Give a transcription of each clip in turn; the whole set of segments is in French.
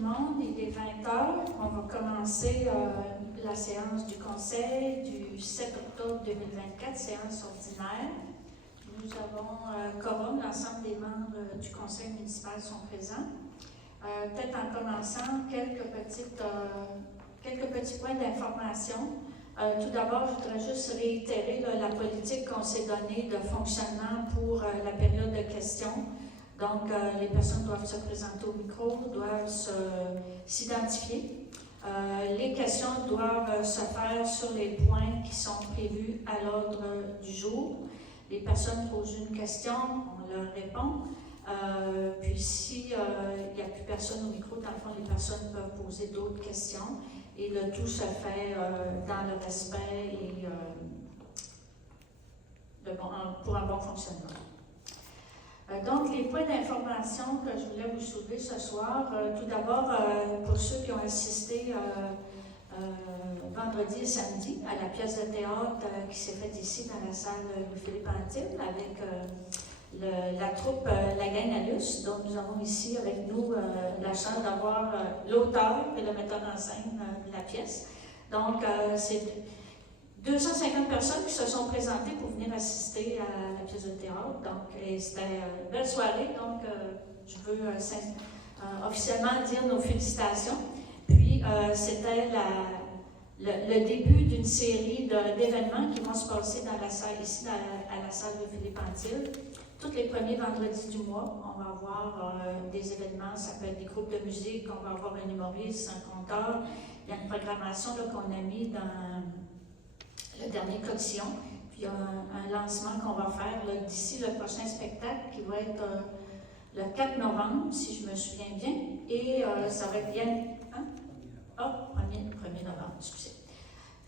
le monde. Il est 20h. On va commencer la séance du Conseil du 7 octobre 2024, séance ordinaire. Nous avons quorum, l'ensemble des membres du Conseil municipal sont présents. Peut-être en commençant, quelques petits points d'information. Tout d'abord, je voudrais juste réitérer la politique qu'on s'est donnée de fonctionnement pour la période de questions. Donc, les personnes doivent se présenter au micro, doivent s'identifier. Les questions doivent se faire sur les points qui sont prévus à l'ordre du jour. Les personnes posent une question, on leur répond. Puis, s'il n'y a plus personne au micro, dans le fond, les personnes peuvent poser d'autres questions. Et le tout se fait dans le respect et pour un bon fonctionnement. Donc, les points d'information que je voulais vous soulever ce soir, tout d'abord, pour ceux qui ont assisté vendredi et samedi à la pièce de théâtre qui s'est faite ici dans la salle Louis-Philippe Antille avec la troupe La Gang à Luce. Donc, nous avons ici avec nous la chance d'avoir l'auteur et le metteur en scène de la pièce. Donc, c'est 250 personnes qui se sont présentées pour venir assister à la pièce de théâtre. Donc, c'était une belle soirée. Donc, je veux officiellement dire nos félicitations. Puis, c'était le début d'une série d'événements qui vont se passer dans la salle, ici à la salle de Philippe Antille. Tous les premiers vendredis du mois, on va avoir des événements, ça peut être des groupes de musique, on va avoir un humoriste, un conteur. Il y a une programmation qu'on a mis dans le dernier Coxillon. Puis il y a un lancement qu'on va faire d'ici le prochain spectacle qui va être le 4 novembre, si je me souviens bien. Et ça va être bien. Hein? Oh, 1er novembre, excusez.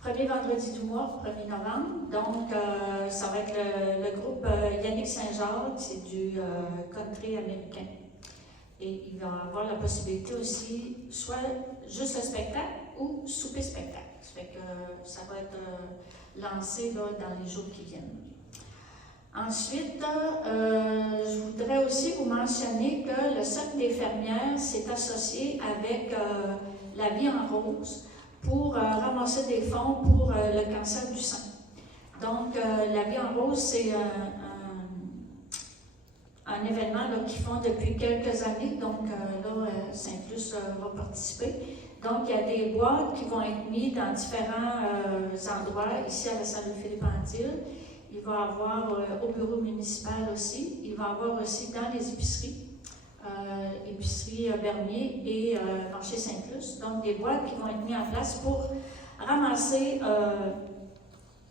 Premier vendredi du mois, 1er novembre. Donc, ça va être le groupe Yannick Saint-Jacques, c'est du country américain. Et il va avoir la possibilité aussi, soit juste le spectacle ou souper-spectacle. Ça fait que ça va être lancé dans les jours qui viennent. Ensuite, je voudrais aussi vous mentionner que le Cercle des fermières s'est associé avec La Vie en Rose pour ramasser des fonds pour le cancer du sein. Donc, La Vie en Rose, c'est un événement qu'ils font depuis quelques années. Donc, là, Saint-Plus va participer. Donc, il y a des boîtes qui vont être mises dans différents endroits, ici à la salle de Philippe Antille. Il va y avoir au bureau municipal aussi. Il va y avoir aussi dans les épiceries. Épicerie Bernier et marché Saint-Plus. Donc, des boîtes qui vont être mises en place pour ramasser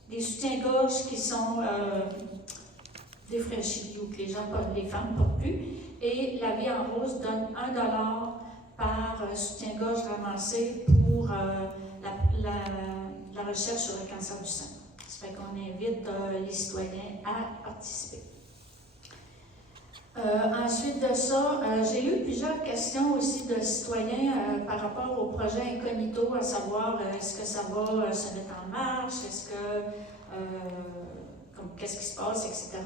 des soutiens-gorge qui sont défraîchis ou que les femmes ne portent plus. Et La Vie en Rose donne $1 par soutien-gorge ramassé pour la recherche sur le cancer du sein. Ça fait qu'on invite les citoyens à participer. Ensuite de ça, j'ai eu plusieurs questions aussi de citoyens par rapport au projet Incognito, à savoir est-ce que ça va se mettre en marche, est-ce que qu'est-ce qui se passe, etc.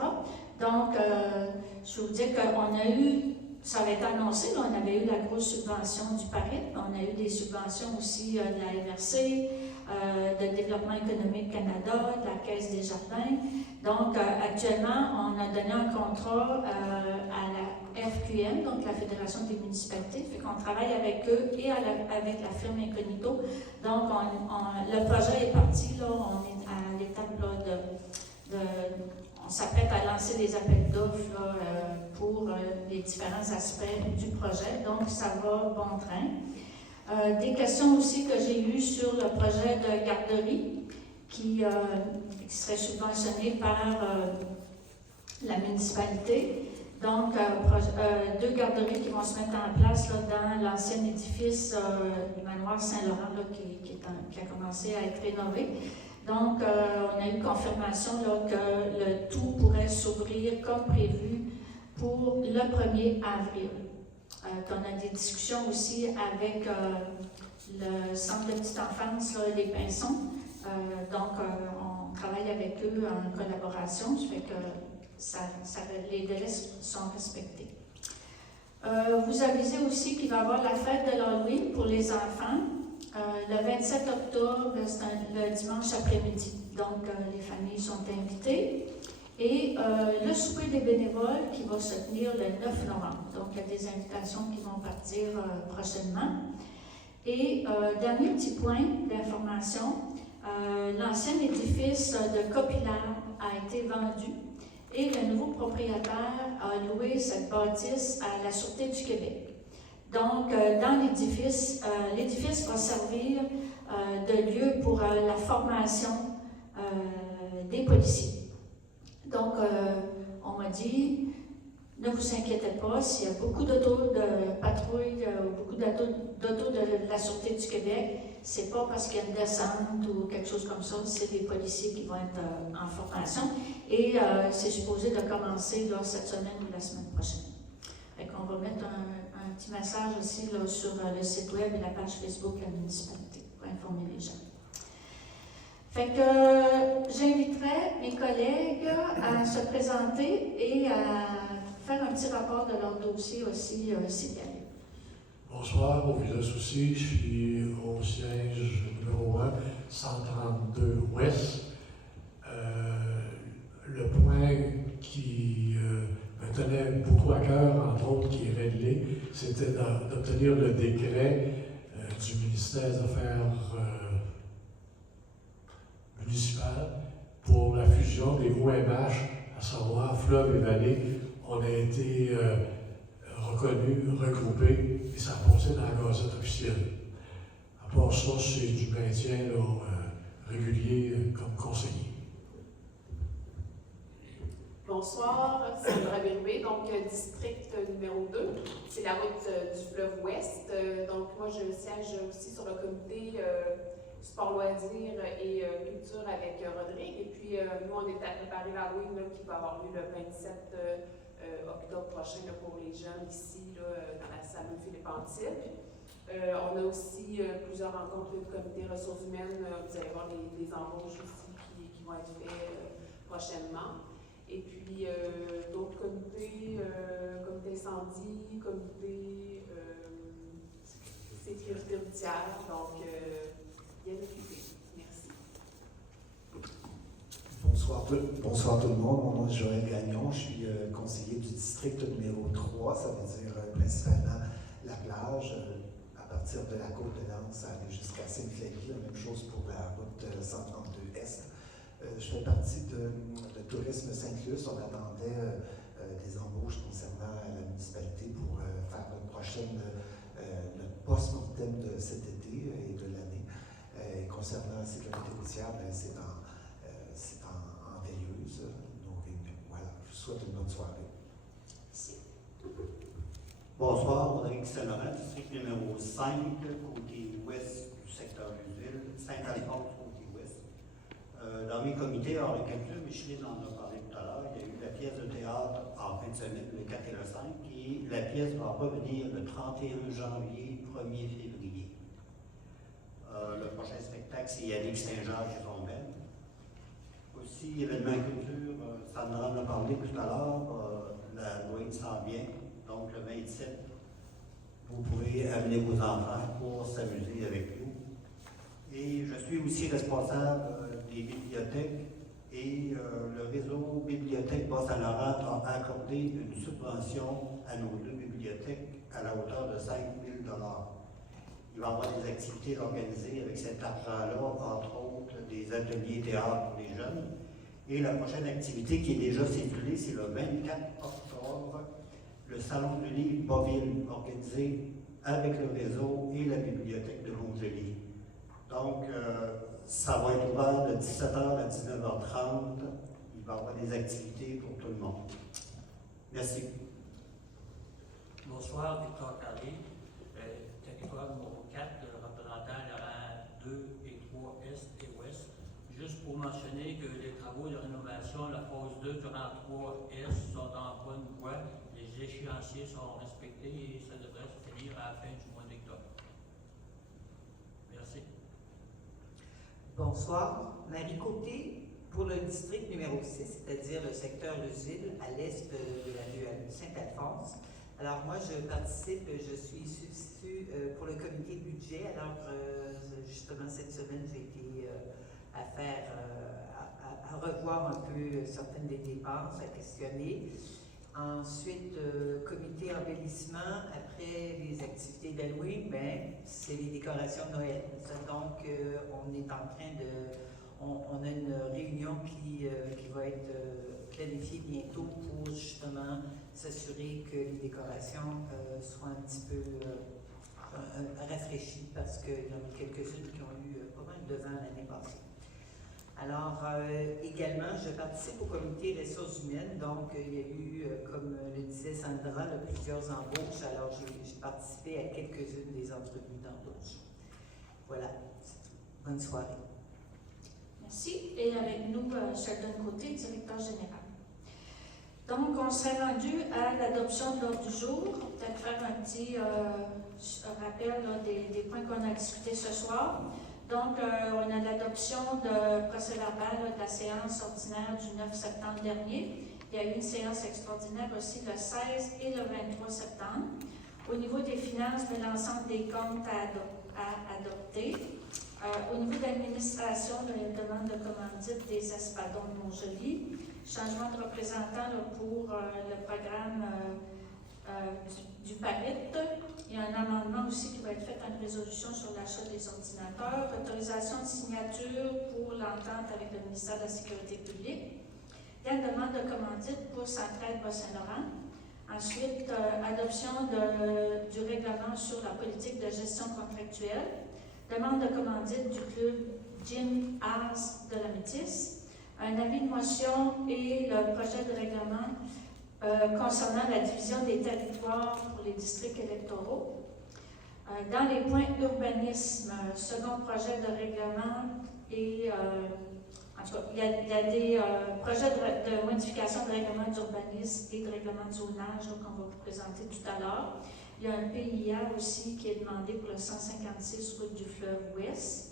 Donc, je vais vous dire qu'on a eu, ça avait été annoncé, là, on avait eu la grosse subvention du PAREP, on a eu des subventions aussi de la MRC, de Développement économique Canada, de la Caisse des Jardins. Donc, actuellement, on a donné un contrat à la FQM, donc la Fédération des municipalités, fait qu'on travaille avec eux et avec la firme Incognito. Donc, le projet est parti, là, on est à l'étape on s'apprête à lancer des appels d'offres pour les différents aspects du projet. Donc, ça va bon train. Des questions aussi que j'ai eues sur le projet de garderie qui serait subventionné par la municipalité. Donc, 2 garderies qui vont se mettre en place là, dans l'ancien édifice du manoir Saint-Laurent là, qui a commencé à être rénové. Donc, on a eu confirmation là, que le tout pourrait s'ouvrir comme prévu pour le 1er avril. On a des discussions aussi avec le centre de petite enfance, là, les Pinsons. Donc, on travaille avec eux en collaboration, ça fait que les délais sont respectés. Vous avisez aussi qu'il va y avoir la fête de l'Halloween pour les enfants. Le 27 octobre, c'est le dimanche après-midi. Donc, les familles sont invitées. Et le souper des bénévoles qui va se tenir le 9 novembre. Donc, il y a des invitations qui vont partir prochainement. Et dernier petit point d'information, l'ancien édifice de Copilab a été vendu et le nouveau propriétaire a loué cette bâtisse à la Sûreté du Québec. Donc, dans l'édifice va servir de lieu pour la formation des policiers. Donc, on m'a dit, ne vous inquiétez pas, s'il y a beaucoup d'autos de patrouille, beaucoup d'autos de la Sûreté du Québec, c'est pas parce qu'il y a une descente ou quelque chose comme ça, c'est des policiers qui vont être en formation. Et c'est supposé de commencer là, cette semaine ou la semaine prochaine. Fait qu'on va mettre un petit message aussi là, sur le site web et la page Facebook de la municipalité pour informer les gens. Fait que j'inviterai mes collègues à se présenter et à faire un petit rapport de leur dossier aussi, s'il y a lieu. Bonsoir, au Villa Soucy, je suis au siège numéro 1, 132 Ouest. Le point qui me tenait beaucoup à cœur, entre autres, qui est réglé, c'était d'obtenir le décret du ministère des Affaires municipales pour la fusion des OMH, à savoir Fleuve et Vallée. On a été reconnus, regroupés, et ça a passé dans la Gazette officielle. À part ça, c'est du maintien là, régulier comme conseiller. Bonsoir, Sandra Berruet, donc district numéro 2, c'est la route du fleuve Ouest. Donc moi je siège aussi sur le comité sport loisirs et culture avec Rodrigue. Et puis nous on est à préparer l'Halloween qui va avoir lieu le 27 octobre prochain là, pour les jeunes ici là, dans la salle Philippe Antibes. On a aussi plusieurs rencontres de comité ressources humaines. Vous allez voir des embauches aussi qui vont être faites prochainement. Et puis d'autres comités, comité incendie, comité sécurité routière. Donc, bien occupé. Merci. Bonsoir tout le monde. Mon nom est Joël Gagnon. Je suis conseiller du district numéro 3. Ça veut dire principalement la plage. À partir de la côte de Lens, ça aller jusqu'à Sainte-Flavie. La même chose pour la route 132 Est. Je fais partie de Tourisme Sainte-Luce. On attendait des embauches concernant la municipalité pour faire une prochaine notre post-mortem de cet été et de l'année. Concernant la sécurité routière, c'est en veilleuse. Donc voilà, je vous souhaite une bonne soirée. Merci. Bonsoir, Rodrigue Saint-Laurent, district numéro 5, côté ouest du secteur Louisville, Saint-Alphonse, côté ouest. Dans mes comités, alors le calcul, Micheline en a parlé tout à l'heure, il y a eu la pièce de théâtre en fin de semaine, le 4 et le 5, et la pièce va revenir le 31 janvier, 1er février. Le prochain spectacle, c'est Yannick Saint-Jacques et son band. Aussi, événement culture, Sandra en a parlé tout à l'heure, la Halloween s'en vient, donc le 27, vous pouvez amener vos enfants pour s'amuser avec nous. Et je suis aussi responsable des bibliothèques et le réseau Bibliothèque Bas-Saint-Laurent a accordé une subvention à nos 2 bibliothèques à la hauteur de 5 000 $. Il va y avoir des activités organisées avec cet argent-là, entre autres des ateliers théâtre pour les jeunes. Et la prochaine activité qui est déjà cédulée, c'est le 24 octobre, le Salon du livre Boville, organisé avec le réseau et la bibliothèque de Longélie. Donc, ça va être ouvert de 17h à 19h30. Il va y avoir des activités pour tout le monde. Merci. Bonsoir, Victor Carré, territoire numéro 4, représentant le rang 2 et 3 Est et Ouest. Juste pour mentionner que les travaux de rénovation, la phase 2 du rang 3 Est sont en bonne voie. Les échéanciers sont respectés et ça devrait se finir à la fin du mois d'octobre. Merci. Bonsoir. Marie Côté, pour le district numéro 6, c'est-à-dire le secteur Lusile, à l'est de la rue Saint-Alphonse. Alors moi, je participe, je suis substitut pour le comité budget. Alors justement, cette semaine, j'ai été à revoir un peu certaines des dépenses, à questionner. Ensuite, comité embellissement, après les activités d'Halloween, ben, c'est les décorations de Noël. Donc, on est en train de... On a une réunion qui va être planifiée bientôt pour justement s'assurer que les décorations soient un petit peu rafraîchies parce qu'il y en a quelques-unes qui ont eu pas mal de vent l'année passée. Alors, également, je participe au comité ressources humaines, donc il y a eu, comme le disait Sandra, là, plusieurs embauches, alors j'ai participé à quelques-unes des entrevues d'embauche. Voilà, bonne soirée. Merci. Et avec nous, Sheldon Côté, directeur général. Donc, on s'est rendu à l'adoption de l'ordre du jour. Peut-être faire un petit rappel là, des points qu'on a discutés ce soir. Donc, on a l'adoption de procès-verbal de la séance ordinaire du 9 septembre dernier. Il y a eu une séance extraordinaire aussi le 16 et le 23 septembre. Au niveau des finances, l'ensemble des comptes à adopter. Au niveau de l'administration, il y a une demande de commandite des espadons de Montjoly. Changement de représentant là, pour le programme du PARIT. Il y a un amendement aussi qui va être fait en résolution sur l'achat des ordinateurs. Autorisation de signature pour l'entente avec le ministère de la Sécurité publique. Il y a une demande de commandite pour Centraide Bas-Saint-Laurent. Ensuite, adoption du règlement sur la politique de gestion contractuelle. Demande de commandite du club Jim Ars de la Métis. Un avis de motion et le projet de règlement concernant la division des territoires pour les districts électoraux. Dans les points urbanisme, second projet de règlement et en tout cas, il y a des projets de modification de règlement d'urbanisme et de règlement de zonage qu'on va vous présenter tout à l'heure. Il y a un PIA aussi qui est demandé pour le 156 route du fleuve Ouest.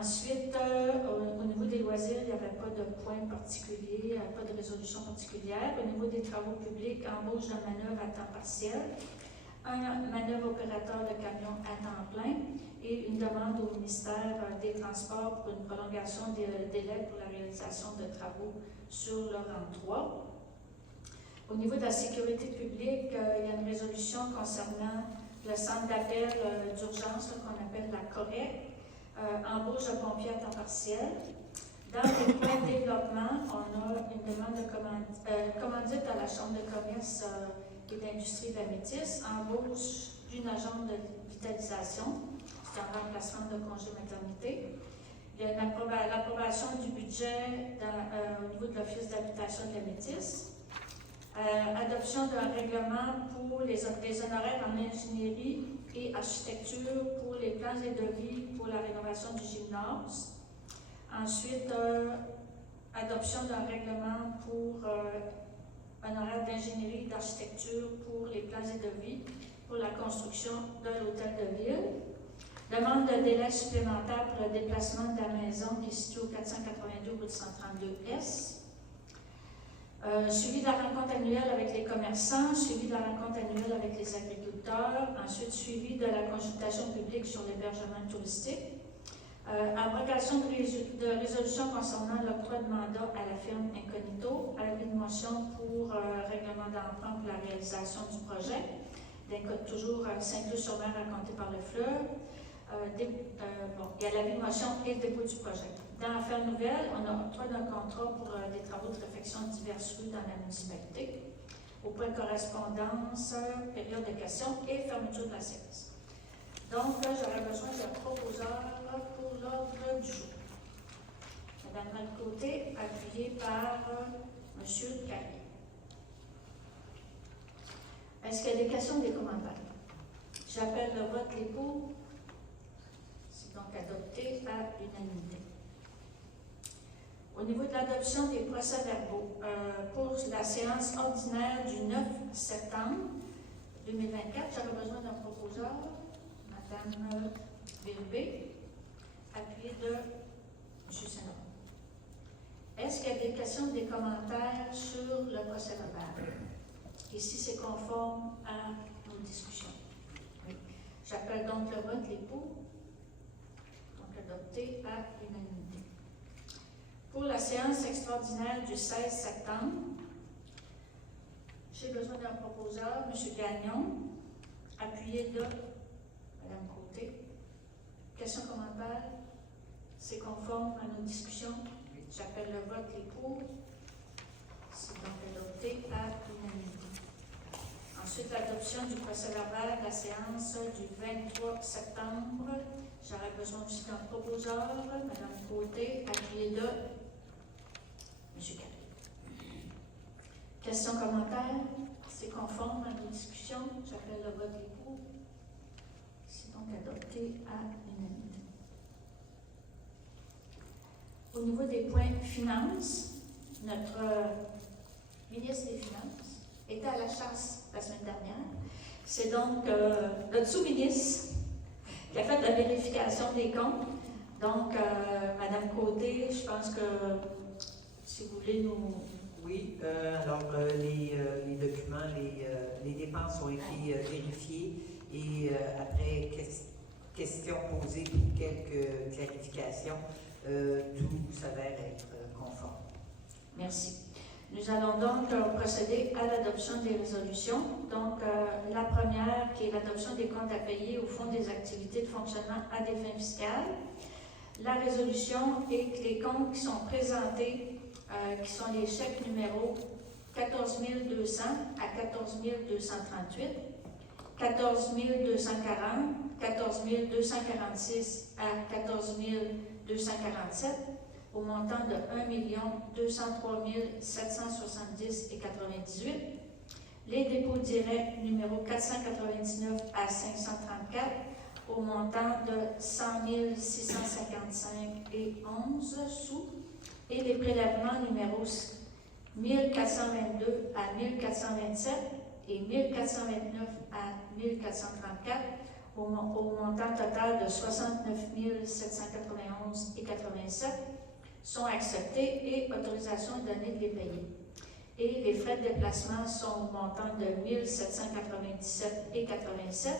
Ensuite, au niveau des loisirs, il n'y avait pas de point particulier, pas de résolution particulière. Au niveau des travaux publics, embauche de manœuvre à temps partiel, un manœuvre opérateur de camion à temps plein et une demande au ministère des Transports pour une prolongation des délais pour la réalisation de travaux sur le rang 3. Au niveau de la sécurité publique, il y a une résolution concernant le centre d'appel d'urgence qu'on appelle la COREC. Embauche de pompiers à temps partiel. Dans les points de développement, on a une demande de commandite à la Chambre de commerce et d'industrie de la Métis, embauche d'une agente de vitalisation, c'est un remplacement de congé maternité. Il y a l'approbation du budget au niveau de l'Office d'habitation de la Métis. Adoption d'un règlement pour les honoraires en ingénierie et architecture pour les plans et devis pour la rénovation du gymnase. Ensuite, adoption d'un règlement pour honoraires d'ingénierie et d'architecture pour les plans et devis pour la construction de l'hôtel de ville. Demande de délai supplémentaire pour le déplacement de la maison qui est située au 482 route 132S. Suivi de la rencontre annuelle avec les commerçants, suivi de la rencontre annuelle avec les agriculteurs, ensuite suivi de la consultation publique sur l'hébergement touristique, abrogation de résolution concernant l'octroi de mandat à la firme Incognito, avis de motion pour règlement d'emprunt pour la réalisation du projet, d'incode toujours Saint-Cloud-sur-Mer à compter par le fleuve. Il y a l'avis de motion et le dépôt du projet. Dans l'affaire nouvelle, on a octroi d'un contrat pour des travaux de réfection de diverses rues dans la municipalité. Au point de correspondance, période de questions et fermeture de la séance. Donc, j'aurais besoin d'un proposeur pour l'ordre du jour. Madame Malcôté, appuyée par M. Carrier. Est-ce qu'il y a des questions ou des commentaires? J'appelle le vote les pour. C'est donc adopté à l'unanimité. Au niveau de l'adoption des procès-verbaux, pour la séance ordinaire du 9 septembre 2024, j'aurais besoin d'un proposeur, Mme Bérubé, appuyée de M. Saint-Laurent. Est-ce qu'il y a des questions ou des commentaires sur le procès-verbal? Et si c'est conforme à nos discussions. Oui. J'appelle donc le vote, les pour. Donc adopté à l'unanimité. Pour la séance extraordinaire du 16 septembre, j'ai besoin d'un proposeur, M. Gagnon, appuyé de Mme Côté. Questions, commentaires? C'est conforme à nos discussions? J'appelle le vote, les pour. C'est donc adopté à l'unanimité. Ensuite, l'adoption du procès-verbal de la séance du 23 septembre. J'aurais besoin aussi d'un proposeur, Mme Côté, appuyé de M. Carré. Questions, commentaires? C'est conforme à nos discussions? J'appelle le vote, les pour. C'est donc adopté à l'unanimité. Au niveau des points finances, notre ministre des Finances était à la chasse la semaine dernière. C'est donc notre sous-ministre qui a fait la vérification des comptes. Donc, Mme Côté, je pense que si vous voulez nous... Oui, alors les documents, les dépenses ont été vérifiées et après questions posées pour quelques clarifications, tout s'avère être conforme. Merci. Nous allons donc procéder à l'adoption des résolutions. Donc, la première, qui est l'adoption des comptes à payer au fond des activités de fonctionnement à des fins fiscales. La résolution est que les comptes qui sont présentés, qui sont les chèques numéro 14 200 à 14 238, 14 240, 14 246 à 14 247, au montant de 1 203 770 et 98. Les dépôts directs numéro 499 à 534 au montant de 100 655 et 11 sous. Et les prélèvements numéro 1422 à 1427 et 1429 à 1434 au montant total de 69 791 et 87 sont acceptés et autorisation donnée de les payer. Et les frais de déplacement sont au montant de 1 797 et 87.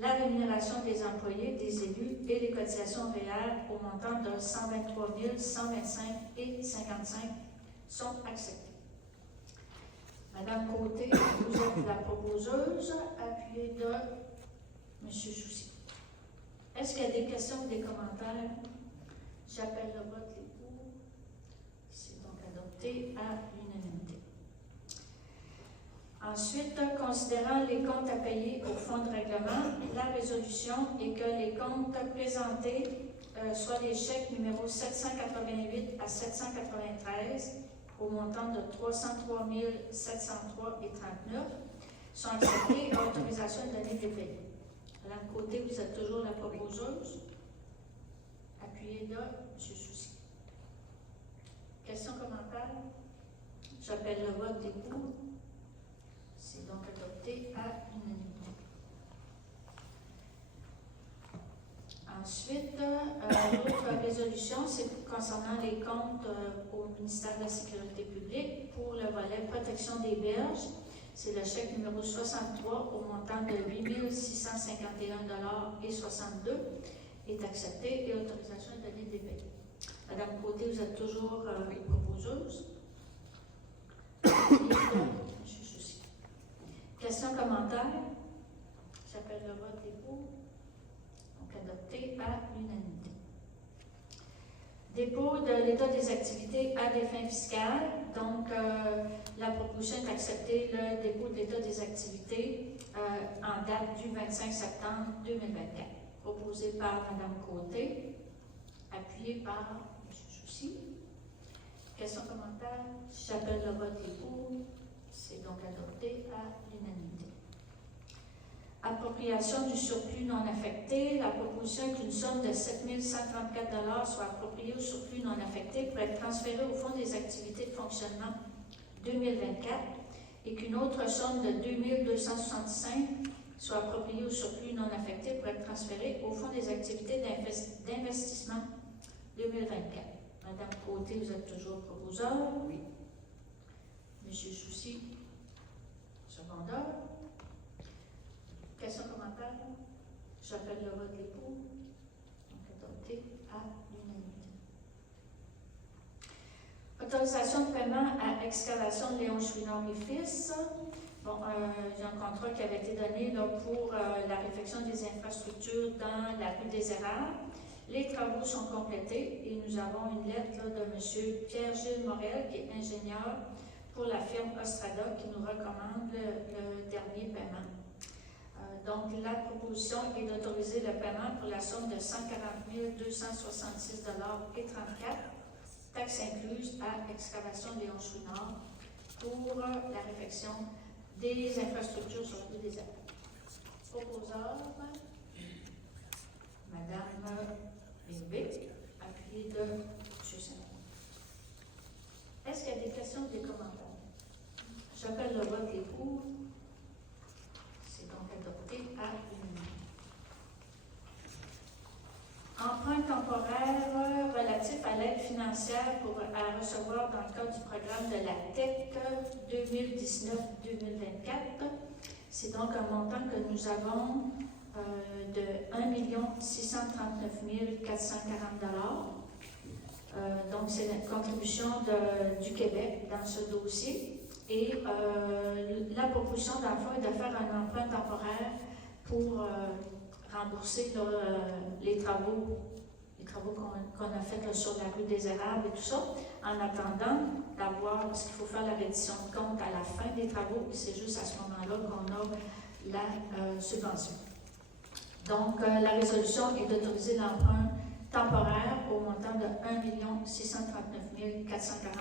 La rémunération des employés, des élus et les cotisations réelles au montant de 123 125 et 55 sont acceptés. Madame Côté, vous êtes la proposeuse, appuyée de M. Soucy. Est-ce qu'il y a des questions ou des commentaires? J'appelle le vote, les pour. C'est donc adopté à l'unanimité. Ensuite, considérant les comptes à payer au fonds de règlement, la résolution est que les comptes présentés, soit les chèques numéro 788 à 793, au montant de 303 703 et 39, sont acceptés et autorisation donnée des paiements. Madame Côté, vous êtes toujours la proposeuse. Appuyez de M. Soucy. Questions, commentaires? J'appelle le vote des pour. C'est donc adopté à l'unanimité. Ensuite, l'autre résolution, c'est concernant les comptes au ministère de la Sécurité publique pour le volet protection des berges. C'est le chèque numéro 63 au montant de 8 651 et 62 est accepté et autorisation est donnée des paiements. Madame Côté, vous êtes toujours proposeuse. Monsieur Soucy. Questions, commentaires? J'appelle le vote des pour. Donc adopté à l'unanimité. Dépôt de l'état des activités à des fins fiscales. Donc, la proposition est d'accepter le dépôt de l'état des activités en date du 25 septembre 2024. Proposé par Mme Côté, appuyé par M. Soucy. Questions, commentaires? J'appelle le vote des pour. C'est donc adopté à l'unanimité. Appropriation du surplus non affecté. La proposition est qu'une somme de 7 134 soit appropriée au surplus non affecté pour être transférée au fonds des activités de fonctionnement 2024 et qu'une autre somme de 2 265 soit appropriée au surplus non affecté pour être transférée au fonds des activités d'investissement 2024. Madame Côté, vous êtes toujours proposeur? Oui. Monsieur Soucy? Je vendeur. Questions, commentaires? J'appelle le vote des pour. Donc, adopté à l'unanimité. Autorisation de paiement à excavation de Léon Chouinard et Fils. Bon, il y a un contrat qui avait été donné là, pour la réfection des infrastructures dans la rue des Érables. Les travaux sont complétés et nous avons une lettre là, de M. Pierre-Gilles Morel, qui est ingénieur pour la firme Ostrada, qui nous recommande le dernier paiement. Donc, la proposition est d'autoriser le paiement pour la somme de 140 266,34 $, taxes incluses à excavation Léon Chouinard, pour la réfection des infrastructures sur le des Érables. Proposeur, Madame Bébé, appuyé de M. Saint-Laurent. Est-ce qu'il y a des questions ou des commentaires? J'appelle le vote des pour. C'est donc adopté à l'unanimité. Emprunt temporaire relatif à l'aide financière à recevoir dans le cadre du programme de la TEC 2019-2024. C'est donc un montant que nous avons de 1 639 440 $. Donc, c'est la contribution du Québec dans ce dossier. Et la proposition, dans le fond, est de faire un emprunt temporaire pour rembourser là, les travaux qu'on a faits là, sur la rue des Érables et tout ça, en attendant d'avoir, parce qu'il faut faire la reddition de compte à la fin des travaux, et c'est juste à ce moment-là qu'on a la subvention. Donc, la résolution est d'autoriser l'emprunt temporaire au montant de 1 639 440 $,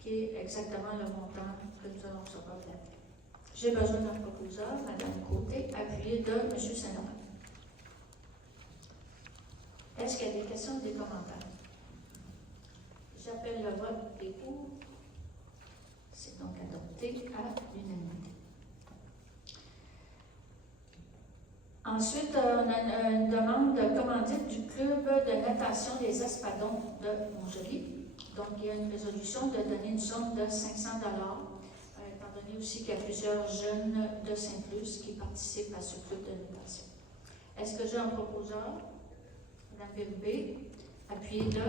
qui est exactement le montant que nous allons recevoir de la TEC. J'ai besoin d'un proposeur, Mme Côté, appuyé de M. Saint-Laurent. Est-ce qu'il y a des questions ou des commentaires? J'appelle le vote des pour. C'est donc adopté à l'unanimité. Ensuite, on a une demande de commandite du club de natation des Espadons de Montjoly. Donc, il y a une résolution de donner une somme de 500 $, étant donné aussi qu'il y a plusieurs jeunes de Saint-Luce qui participent à ce club de natation. Est-ce que j'ai un proposeur? Mme Bérubé, appuyé de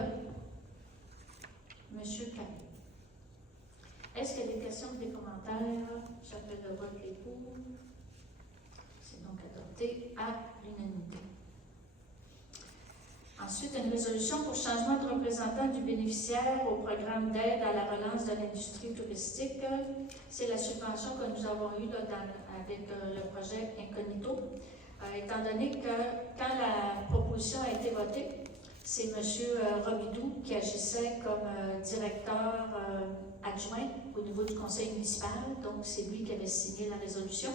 M. Carré. Est-ce qu'il y a des questions ou des commentaires? J'appelle le vote des pour. C'est donc adopté à l'unanimité. Ensuite, une résolution pour changement de représentant du bénéficiaire au programme d'aide à la relance de l'industrie touristique. C'est la subvention que nous avons eue là, avec le projet Incognito. Étant donné que quand la proposition a été votée, c'est M. Robidoux qui agissait comme directeur adjoint au niveau du conseil municipal, donc c'est lui qui avait signé la résolution.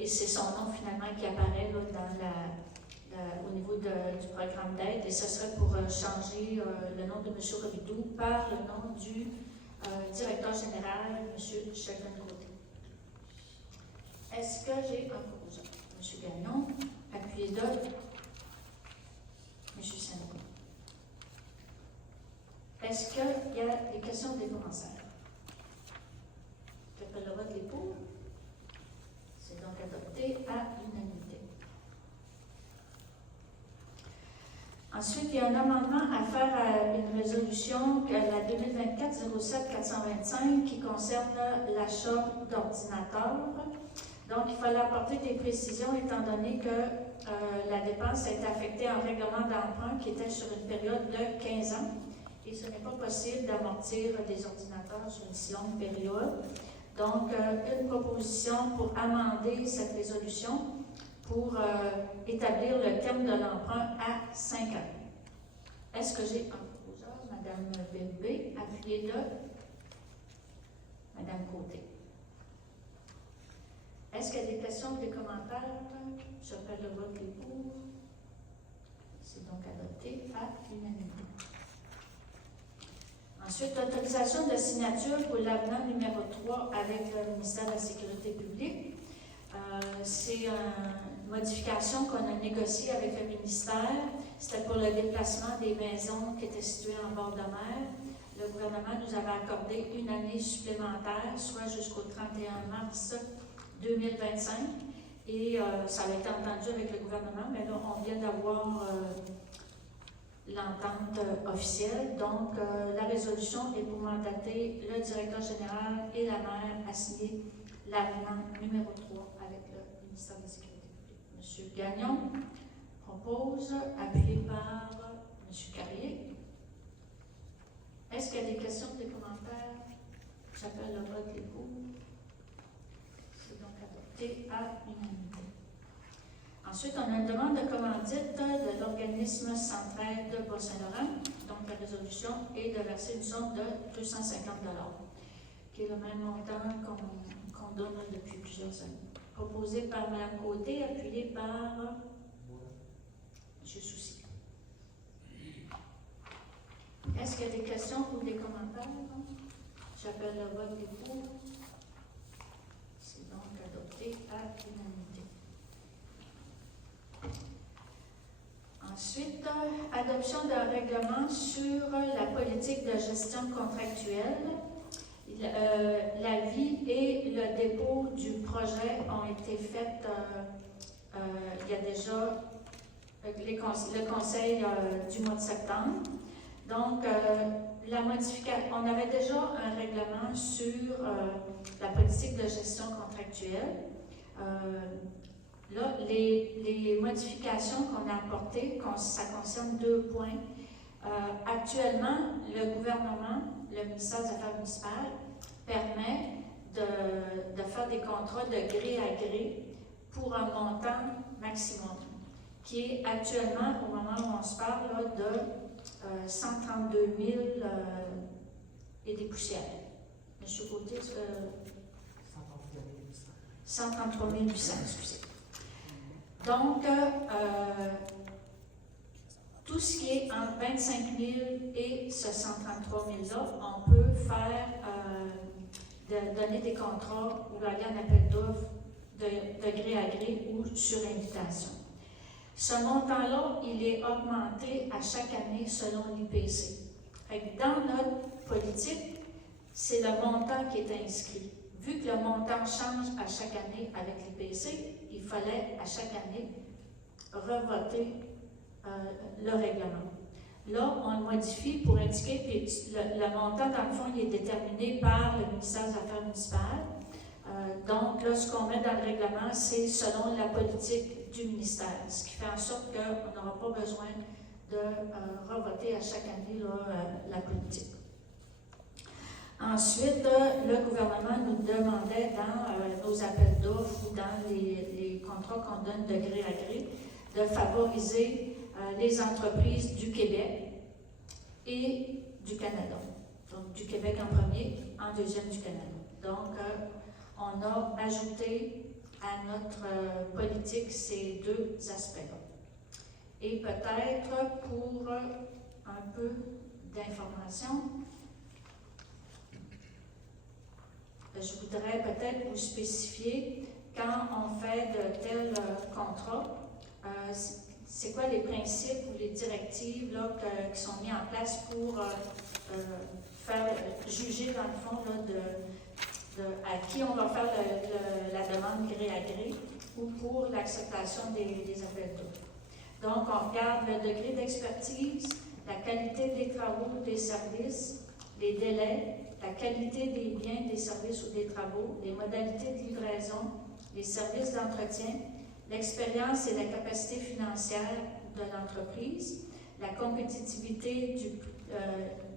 Et c'est son nom finalement qui apparaît là, au niveau du programme d'aide, et ce serait pour changer le nom de M. Robidoux par le nom du directeur général, M. Chagrin-Côté. Est-ce que j'ai un proposeur? M. Gagnon, appuyé de M. Saint-Laurent. Est-ce qu'il y a des questions ou des commentaires? J'appelle le vote des pour. C'est donc adopté à l'unanimité. Ensuite, il y a un amendement à faire à une résolution, la 2024-07-425, qui concerne l'achat d'ordinateurs. Donc, il fallait apporter des précisions étant donné que la dépense a été affectée en règlement d'emprunt qui était sur une période de 15 ans. Et ce n'est pas possible d'amortir des ordinateurs sur une si longue période. Donc, une proposition pour amender cette résolution pour établir le terme de l'emprunt à 5 ans. Est-ce que j'ai un proposeur? Mme Bébé, appuyée de Mme Côté. Est-ce qu'il y a des questions ou des commentaires? J'appelle le vote des pour. C'est donc adopté à l'unanimité. Ensuite, autorisation de signature pour l'avenant numéro 3 avec le ministère de la Sécurité publique. C'est une modification qu'on a négociée avec le ministère. C'était pour le déplacement des maisons qui étaient situées en bord de mer. le gouvernement nous avait accordé une année supplémentaire, soit jusqu'au 31 mars 2025. Et ça avait été entendu avec le gouvernement, mais là, on vient d'avoir l'entente officielle. Donc, la résolution est pour mandater le directeur général et la maire à signer l'avenant numéro 3 avec le ministère de la Sécurité publique. M. Gagnon propose, appuyé par M. Carrier. Est-ce qu'il y a des questions, des commentaires? J'appelle le vote des pour. C'est donc adopté à l'unanimité. Ensuite, on a une demande de commandite de l'organisme Centraide de Bas-Saint-Laurent. Donc, la résolution est de verser une somme de 250 $, qui est le même montant qu'on donne depuis plusieurs années. Proposé par Mme Côté, appuyé par M. Soucy. Est-ce qu'il y a des questions ou des commentaires? J'appelle le vote des pour. C'est donc adopté à l'unanimité. Ensuite, adoption d'un règlement sur la politique de gestion contractuelle. L'avis et le dépôt du projet ont été faits il y a déjà le conseil du mois de septembre. Donc, on avait déjà un règlement sur la politique de gestion contractuelle. Là, les modifications qu'on a apportées, ça concerne 2 points. Actuellement, le gouvernement, le ministère des Affaires municipales, permet de faire des contrats de gré à gré pour un montant maximum, qui est actuellement, au moment où on se parle, là, de 132 000 et des poussières. Monsieur Côté, 133 800, excusez. Donc, tout ce qui est entre 25 000 et ce 133 000-là, on peut faire donner des contrats ou aller en appel d'offres de gré à gré ou sur invitation. Ce montant-là, il est augmenté à chaque année selon l'IPC. Dans notre politique, c'est le montant qui est inscrit. Vu que le montant change à chaque année avec l'IPC, il fallait à chaque année revoter le règlement. Là, on le modifie pour indiquer que le montant, dans le fond, il est déterminé par le ministère des Affaires municipales. Donc, là, ce qu'on met dans le règlement, c'est selon la politique du ministère, ce qui fait en sorte qu'on n'aura pas besoin de revoter à chaque année là, la politique. Ensuite, le gouvernement nous demandait dans nos appels d'offres ou dans les contrats qu'on donne de gré à gré, de favoriser les entreprises du Québec et du Canada. Donc, du Québec en premier, en deuxième du Canada. Donc, on a ajouté à notre politique ces 2 aspects-là. Et peut-être pour un peu d'information, je voudrais peut-être vous spécifier quand on fait de tels contrats, c'est quoi les principes ou les directives là, qui sont mis en place pour faire juger dans le fond là, à qui on va faire la demande gré à gré ou pour l'acceptation des appels d'offres. Donc, on regarde le degré d'expertise, la qualité des travaux, des services, les délais, la qualité des biens, des services ou des travaux, les modalités de livraison, les services d'entretien, l'expérience et la capacité financière de l'entreprise, la compétitivité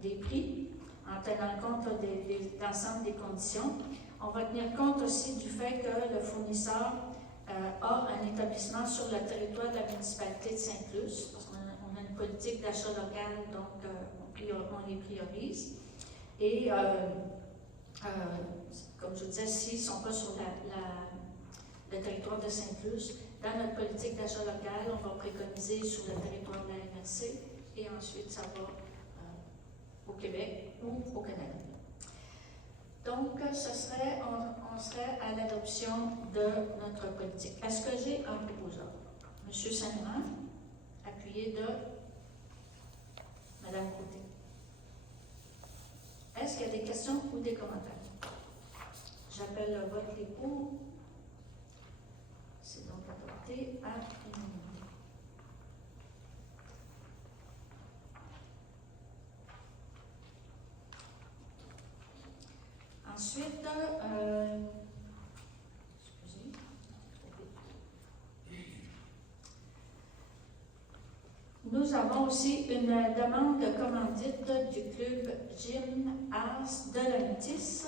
des prix, en tenant compte de l'ensemble des conditions. On va tenir compte aussi du fait que le fournisseur a un établissement sur le territoire de la municipalité de Sainte-Luce, parce qu'on a une politique d'achat local, donc on les priorise. Et comme je vous disais, s'ils ne sont pas sur le territoire de Sainte-Luce, dans notre politique d'achat local, on va préconiser sur le territoire de la MRC et ensuite ça va au Québec ou au Canada. Donc, on serait à l'adoption de notre politique. Est-ce que j'ai un proposeur? M. Saint-Laurent, appuyé de Mme Côté. Est-ce qu'il y a des questions ou des commentaires? J'appelle le vote les pour. C'est donc adopté à l'unanimité. Ensuite, excusez, nous avons aussi une demande de commandite du club Gym Ars de la Métis.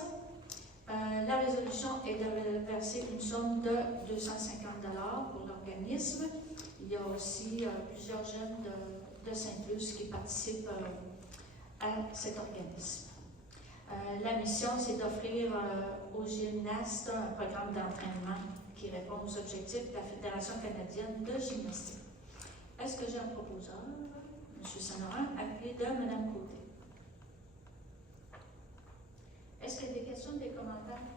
La résolution est de verser une somme de 250 $ pour l'organisme. Il y a aussi plusieurs jeunes de Saint-Luce qui participent à cet organisme. La mission, c'est d'offrir aux gymnastes un programme d'entraînement qui répond aux objectifs de la Fédération canadienne de gymnastique. Est-ce que j'ai un proposeur? M. Saint-Laurent, appelé de Mme Côté. Est-ce qu'il y a des questions, des commentaires?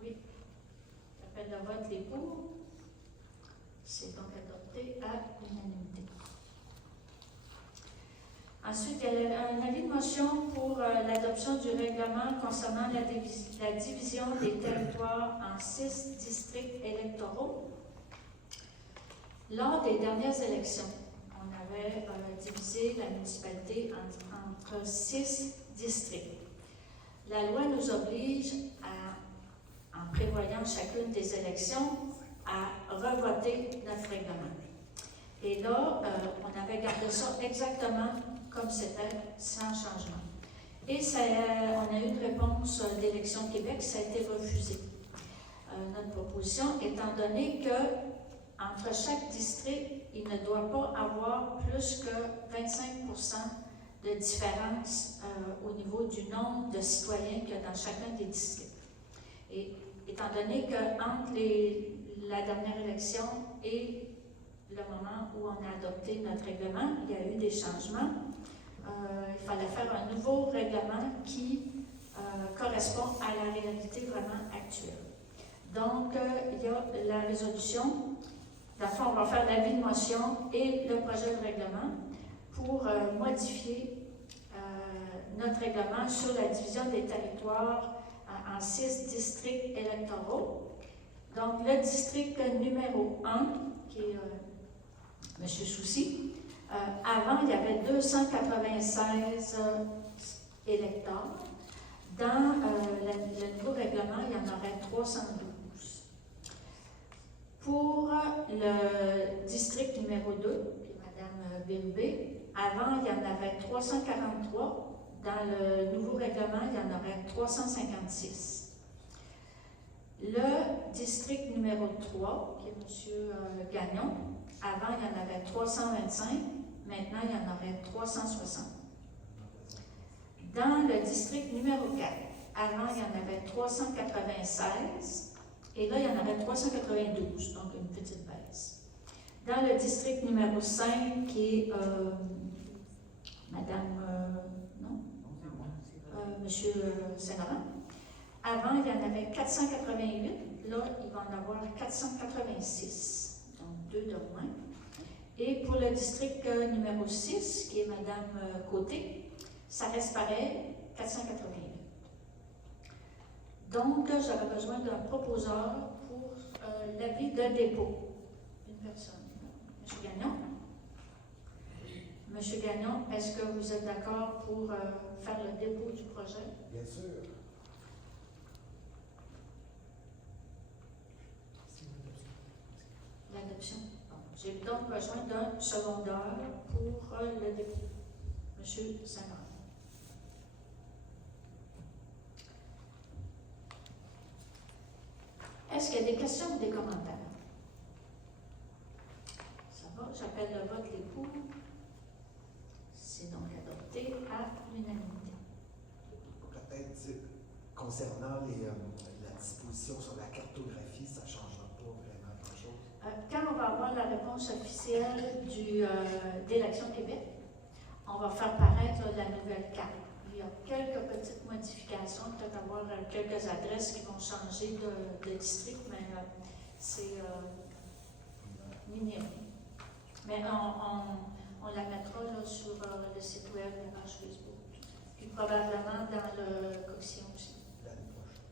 Oui. J'appelle le vote les pour. C'est donc adopté à l'unanimité. Ensuite, il y a un avis de motion pour l'adoption du règlement concernant la division des territoires en 6 districts électoraux. Lors des dernières élections, on avait divisé la municipalité entre 6 districts. La loi nous oblige, en prévoyant chacune des élections, à revoter notre règlement. Et là, on avait gardé ça exactement comme c'était, sans changement. Et on a eu une réponse d'Élections Québec, ça a été refusé. Notre proposition étant donné que entre chaque district, il ne doit pas avoir plus que 25% de différence au niveau du nombre de citoyens qu'il y a dans chacun des districts. Et étant donné qu'entre la dernière élection et le moment où on a adopté notre règlement, il y a eu des changements. Il fallait faire un nouveau règlement qui correspond à la réalité vraiment actuelle. Donc, il y a la résolution. D'abord, on va faire l'avis de motion et le projet de règlement pour modifier notre règlement sur la division des territoires en 6 districts électoraux. Donc, le district numéro 1, qui est M. Soucy, avant, il y avait 296 électeurs. Dans le nouveau règlement, il y en aurait 312. Pour le district numéro 2, qui est Mme Bérubé, avant, il y en avait 343. Dans le nouveau règlement, il y en aurait 356. Le district numéro 3, qui est M. Gagnon, avant, il y en avait 325. Maintenant, il y en aurait 360. Dans le district numéro 4, avant, il y en avait 396. Et là, il y en avait 392, donc une petite baisse. Dans le district numéro 5, qui est Monsieur Saint-Laurent, avant, il y en avait 488. Là, il va en avoir 486, donc 2 de moins. Et pour le district numéro 6, qui est Mme Côté, ça reste pareil, 488. Donc, j'avais besoin d'un proposeur pour l'avis de dépôt. Une personne. M. Gagnon. M. Gagnon, est-ce que vous êtes d'accord pour faire le dépôt du projet? Bien sûr. L'adoption. Bon, j'ai donc besoin d'un secondaire pour le dépôt. M. Saint-Laurent. Est-ce qu'il y a des questions ou des commentaires? Ça va, j'appelle le vote les pour. C'est donc adopté à l'unanimité. Peut-être concernant la disposition sur la cartographie, ça ne changera pas vraiment grand-chose. Quand on va avoir la réponse officielle d'Élections Québec, on va faire paraître la nouvelle carte. Il y a quelques petites modifications, peut-être avoir quelques adresses qui vont changer de district, mais c'est minime. Mais on la mettra là, sur le site web, la page Facebook. Puis probablement dans le coction aussi. L'année prochaine.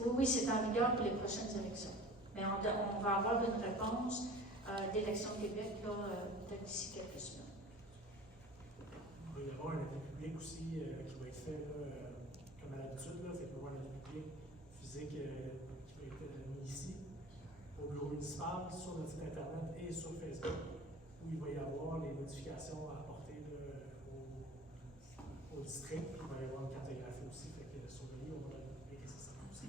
Oui, oui, c'est en vigueur pour les prochaines élections. Mais on va avoir une réponse d'Élections Québec là, peut-être d'ici quelques semaines. Il va y avoir un appel public aussi qui va être fait là, comme à l'habitude. Fait qu'il va y avoir un appel public physique qui va être mis ici, au bureau municipal, sur notre site internet et sur Facebook, où il va y avoir les modifications à apporter là, au district. Puis il va y avoir une cartographie aussi. Fait que surveiller, on va l'appeler public nécessairement aussi.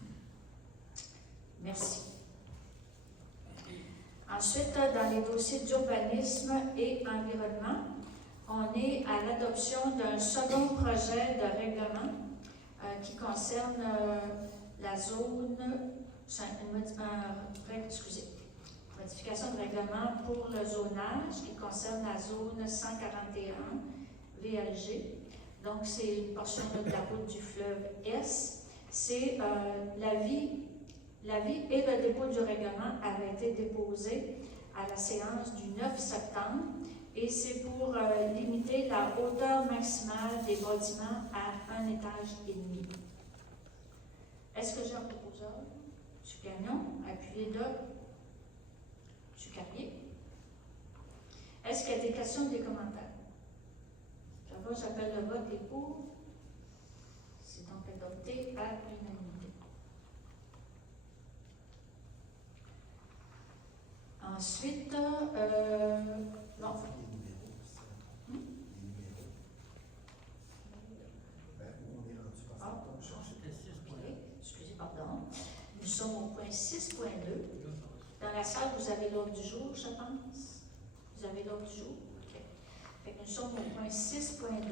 Merci. Ensuite, dans les dossiers d'urbanisme et environnement, on est à l'adoption d'un second projet de règlement qui concerne la zone, modification de règlement pour le zonage qui concerne la zone 141 VLG. Donc, c'est une portion de la route du fleuve S. C'est l'avis et le dépôt du règlement avaient été déposés à la séance du 9 septembre et c'est pour limiter la hauteur maximale des bâtiments à 1,5 étages. Est-ce que j'ai un proposeur? M. Gagnon, appuyé de M. Carrier. Est-ce qu'il y a des questions ou des commentaires? Ça va, j'appelle le vote des pour. C'est donc adopté à l'unanimité. Ensuite, non. Les numéros, ça. Les numéros. Ben, où on est rendu par Ah, on cherche. C'était 6 Ok, points. excusez, pardon. Nous sommes au point 6.2. Dans la salle, vous avez l'ordre du jour, je pense. Vous avez l'ordre du jour? OK. Fait que nous sommes au point 6.2.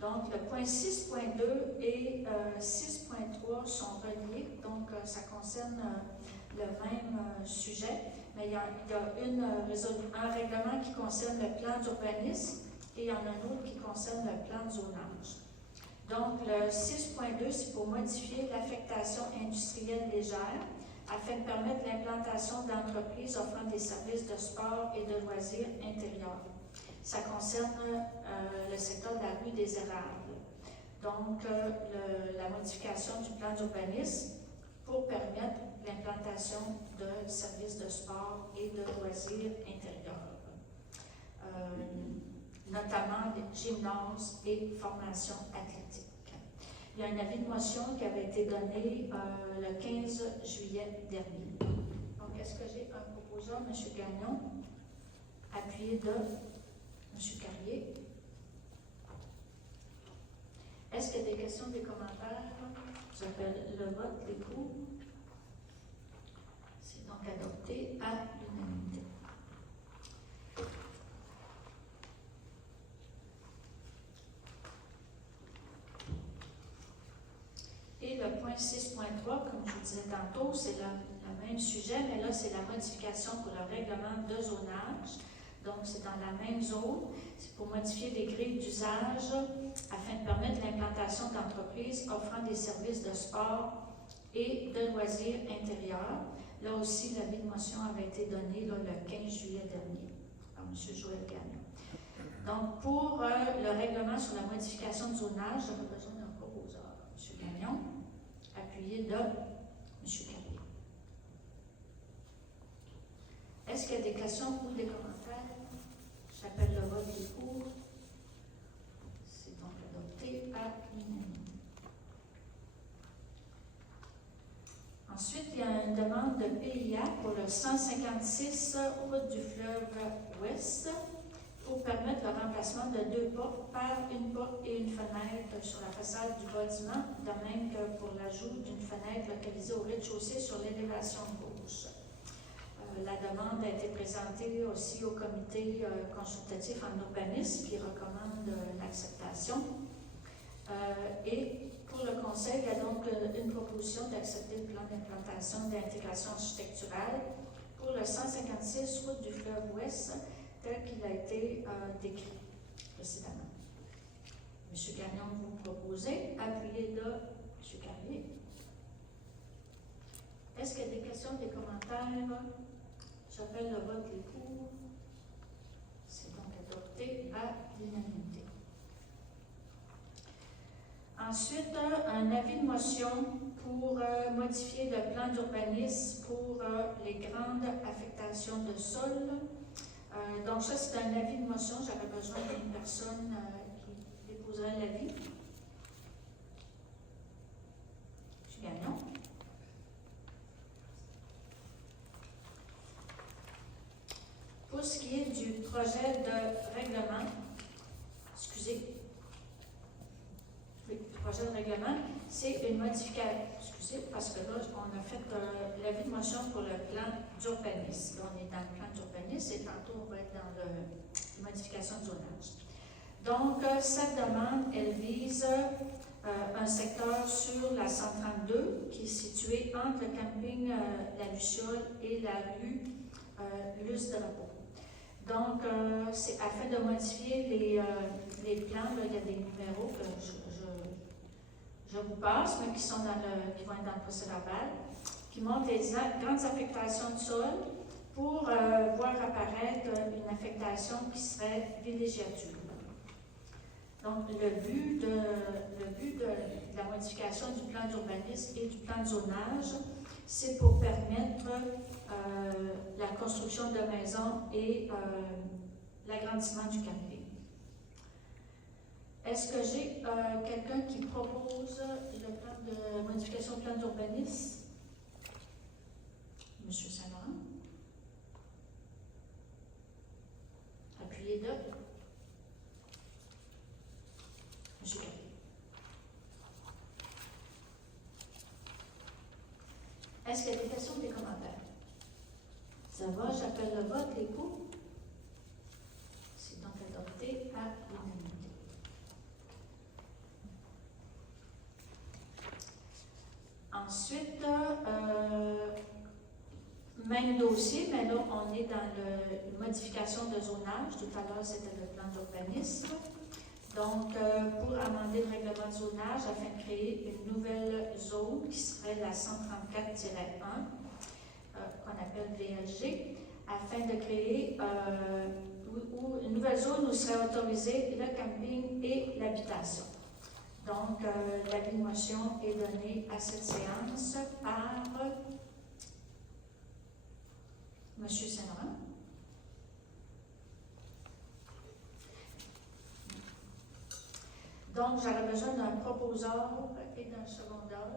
Donc, le point 6.2 et 6.3 sont reliés. Donc, ça concerne le même sujet. Mais il y a un règlement qui concerne le plan d'urbanisme et il y en a un autre qui concerne le plan de zonage. Donc, le 6.2, c'est pour modifier l'affectation industrielle légère afin de permettre l'implantation d'entreprises offrant des services de sport et de loisirs intérieurs. Ça concerne le secteur de la rue des Érables. Donc, la modification du plan d'urbanisme pour permettre l'implantation de services de sport et de loisirs intérieurs, notamment des gymnases et formations athlétiques. Il y a un avis de motion qui avait été donné le 15 juillet dernier. Donc, est-ce que j'ai un proposeur, M. Gagnon, appuyé de M. Carrier? Est-ce qu'il y a des questions, des commentaires? J'appelle le vote, les coups. C'est donc adopté à l'unanimité. Et le point 6.3, comme je vous disais tantôt, c'est le même sujet, mais là, c'est la modification pour le règlement de zonage. Donc, c'est dans la même zone. C'est pour modifier les grilles d'usage afin de permettre l'implantation d'entreprises offrant des services de sport et de loisirs intérieurs. Là aussi, l'avis de motion avait été donné là, le 15 juillet dernier par M. Joël Gagnon. Donc, pour le règlement sur la modification de zonage, j'aurais besoin d'un proposeur. M. Gagnon, appuyé de M. Carrier. Est-ce qu'il y a des questions ou des commentaires? J'appelle le vote des pour. C'est donc adopté à l'unanimité. Ensuite, il y a une demande de PIA pour le 156 route du fleuve Ouest pour permettre le remplacement de 2 portes par une porte et une fenêtre sur la façade du bâtiment, de même que pour l'ajout d'une fenêtre localisée au rez-de-chaussée sur l'élévation gauche. La demande a été présentée aussi au comité consultatif en urbanisme qui recommande l'acceptation. Et pour le conseil, il y a donc une proposition d'accepter le plan d'implantation d'intégration architecturale pour le 156 route du fleuve Ouest tel qu'il a été décrit précédemment. M. Gagnon, vous proposez, appuyé de M. Carrier. Est-ce qu'il y a des questions, des commentaires? J'appelle le vote des pour. adopté à l'unanimité. Ensuite, un avis de motion pour modifier le plan d'urbanisme pour les grandes affectations de sol. Donc ça, c'est un avis de motion. J'avais besoin d'une personne qui déposerait l'avis. Je Gagnon. Pour ce qui est du projet de règlement, excusez, oui, le projet de règlement, c'est une modification, excusez, parce que là, on a fait l'avis de motion pour le plan d'urbanisme. Là, on est dans le plan d'urbanisme et tantôt, on va être dans la modification de zonage. Donc, cette demande, elle vise un secteur sur la 132 qui est situé entre le camping La Luciole et la rue Luce Drapeau. Donc, c'est afin de modifier les plans, là, il y a des numéros que je vous passe, mais qui vont être dans le procès-verbal, qui montrent les grandes affectations de sol pour voir apparaître une affectation qui serait villégiature. Donc, le but de la modification du plan d'urbanisme et du plan de zonage, c'est pour permettre la construction de maisons et l'agrandissement du camping. Est-ce que j'ai quelqu'un qui propose le plan de modification du plan d'urbanisme? Monsieur Saint-Laurent? Appuyez de. Monsieur Carrier. Est-ce qu'il y a des questions ou des commentaires? Ça va, j'appelle le vote, les pour. C'est donc adopté à l'unanimité. Ensuite, même dossier, mais là, on est dans une modification de zonage. Tout à l'heure, c'était le plan d'urbanisme. Donc, pour amender le règlement de zonage afin de créer une nouvelle zone qui serait la 134-1, qu'on appelle VLG, afin de créer une nouvelle zone où serait autorisé le camping et l'habitation. Donc, l'avis de motion est donné à cette séance par M. Saint-Laurent. Donc, j'aurais besoin d'un proposeur et d'un secondeur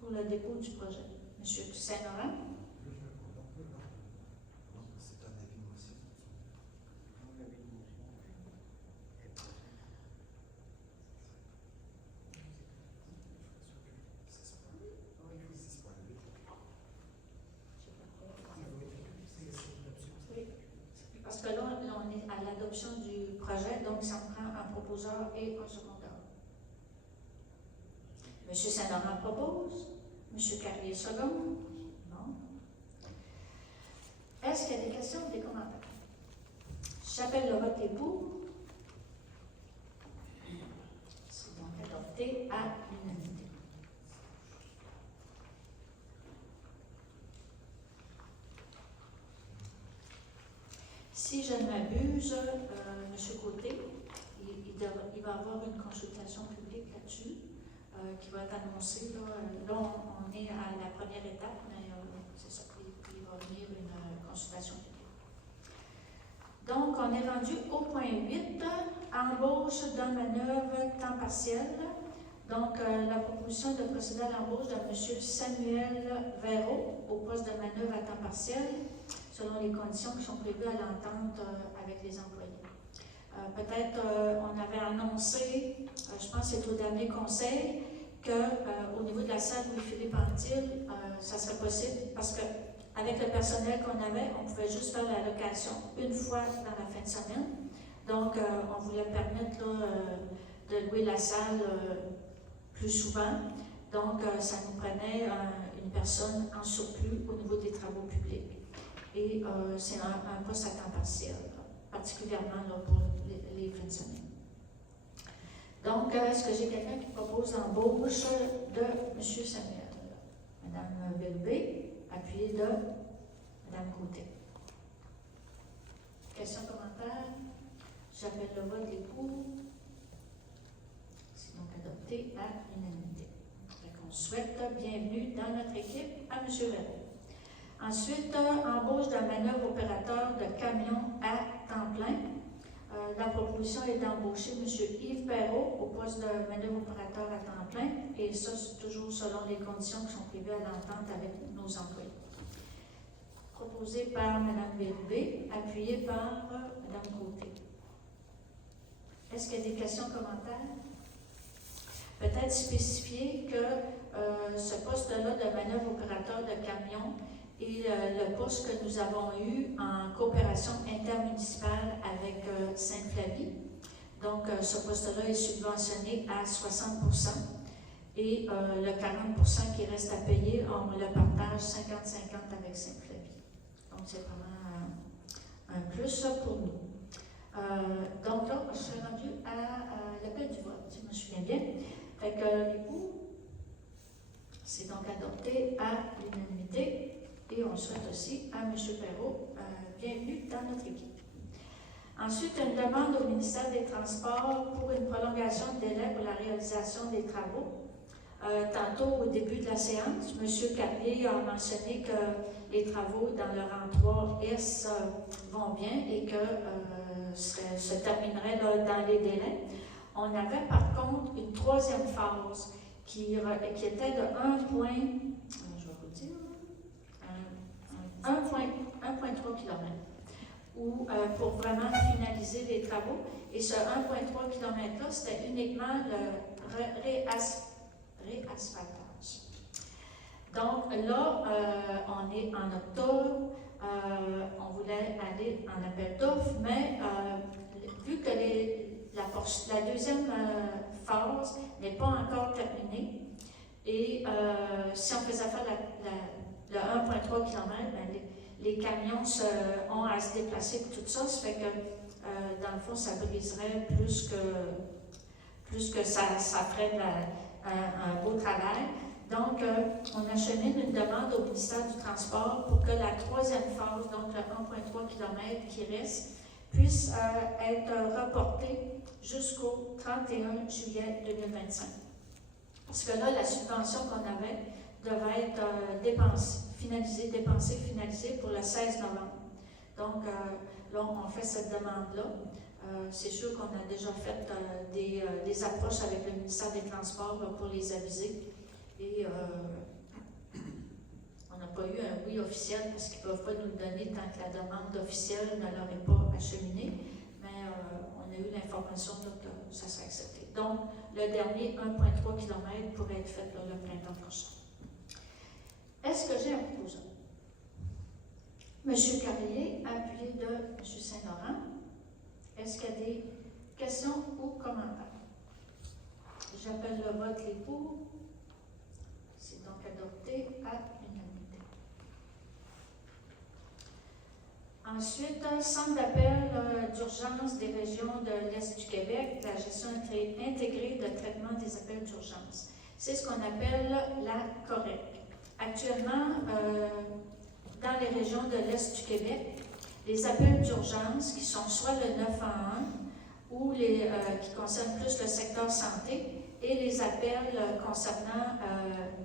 pour le dépôt du projet. M. Saint-Laurent. C'est un avis de motion. Parce que là, on est à l'adoption du projet, donc ça me prend un proposeur et un secondeur. M. Saint-Laurent propose. M. Carrier second. Non. Est-ce qu'il y a des questions ou des commentaires? J'appelle le vote et pour. C'est donc adopté à l'unanimité. Si je ne m'abuse, M. Côté, il va y avoir une consultation publique là-dessus qui va être annoncée. Là, on est à la première étape, mais c'est ça, il va venir une consultation publique. Donc, on est rendu au point 8, embauche d'un manœuvre temps partiel. Donc, la proposition de procéder à l'embauche de M. Samuel Véraud au poste de manœuvre à temps partiel, selon les conditions qui sont prévues à l'entente avec les employés. Peut-être on avait annoncé, je pense que c'est au dernier conseil, qu'au niveau de la salle Louis-Philippe Antil, ça serait possible parce qu'avec le personnel qu'on avait, on pouvait juste faire la location une fois dans la fin de semaine. Donc, on voulait permettre là, de louer la salle plus souvent. Donc, ça nous prenait une personne en surplus au niveau des travaux publics. Et c'est un poste à temps partiel, particulièrement là, pour les fins de semaine. Donc, est-ce que j'ai quelqu'un qui propose l'embauche de M. Samuel? Mme Belbé, appuyée de Mme Côté. Questions, commentaires? J'appelle le vote des pour. C'est donc adopté à l'unanimité. On souhaite bienvenue dans notre équipe à M. Véro. Ensuite, embauche d'un manœuvre opérateur de camion à temps plein. La proposition est d'embaucher M. Yves Perrault au poste de manœuvre opérateur à temps plein, et ça, c'est toujours selon les conditions qui sont prévues à l'entente avec nos employés. Proposé par Mme Bérubé, appuyé par Mme Côté. Est-ce qu'il y a des questions, commentaires? Peut-être spécifier que ce poste-là de manœuvre opérateur de camion est le poste que nous avons eu en coopération intermunicipale avec Sainte-Flavie. Donc, ce poste-là est subventionné à 60%, et le 40% qui reste à payer, on le partage 50-50 avec Sainte-Flavie. Donc, c'est vraiment un plus pour nous. Donc là, je suis rendue à l'appel du vote, si je me souviens bien. Fait que les pour, c'est donc adopté à l'unanimité, et on souhaite aussi à M. Perrault bienvenue dans notre équipe. Ensuite, une demande au ministère des Transports pour une prolongation de délai pour la réalisation des travaux. Tantôt, au début de la séance, M. Carrier a mentionné que les travaux dans le rang 3S vont bien et que se termineraient là, dans les délais. On avait par contre une troisième phase qui était de 1,3 km, pour vraiment finaliser les travaux. Et ce 1,3 km-là, c'était uniquement le réasphaltage. Donc là, on est en octobre, on voulait aller en appel d'offres, mais vu que la deuxième phase n'est pas encore terminée, et si on faisait faire le 1,3 km, ben, les camions ont à se déplacer pour tout ça, ça fait que dans le fond, ça briserait plus que ça ferait un beau travail. Donc, on achemine une demande au ministère du Transport pour que la troisième phase, donc le 1,3 km qui reste, puisse être reportée jusqu'au 31 juillet 2025. Parce que là, la subvention qu'on avait devait être finalisée pour le 16 novembre. Donc, là, on fait cette demande-là. C'est sûr qu'on a déjà fait des approches avec le ministère des Transports pour les aviser. Et on n'a pas eu un oui officiel parce qu'ils ne peuvent pas nous le donner tant que la demande officielle ne leur est pas acheminée. Mais on a eu l'information que ça serait accepté. Donc, le dernier 1,3 km pourrait être fait là, le printemps prochain. Est-ce que j'ai un proposant? M. Carrier, appuyé de M. Saint-Laurent. Est-ce qu'il y a des questions ou commentaires? J'appelle le vote les pour. C'est donc adopté à l'unanimité. Ensuite, centre d'appel d'urgence des régions de l'Est du Québec, la gestion intégrée de traitement des appels d'urgence. C'est ce qu'on appelle la COREC. Actuellement, dans les régions de l'Est du Québec, les appels d'urgence qui sont soit le 911 ou qui concernent plus le secteur santé, et les appels concernant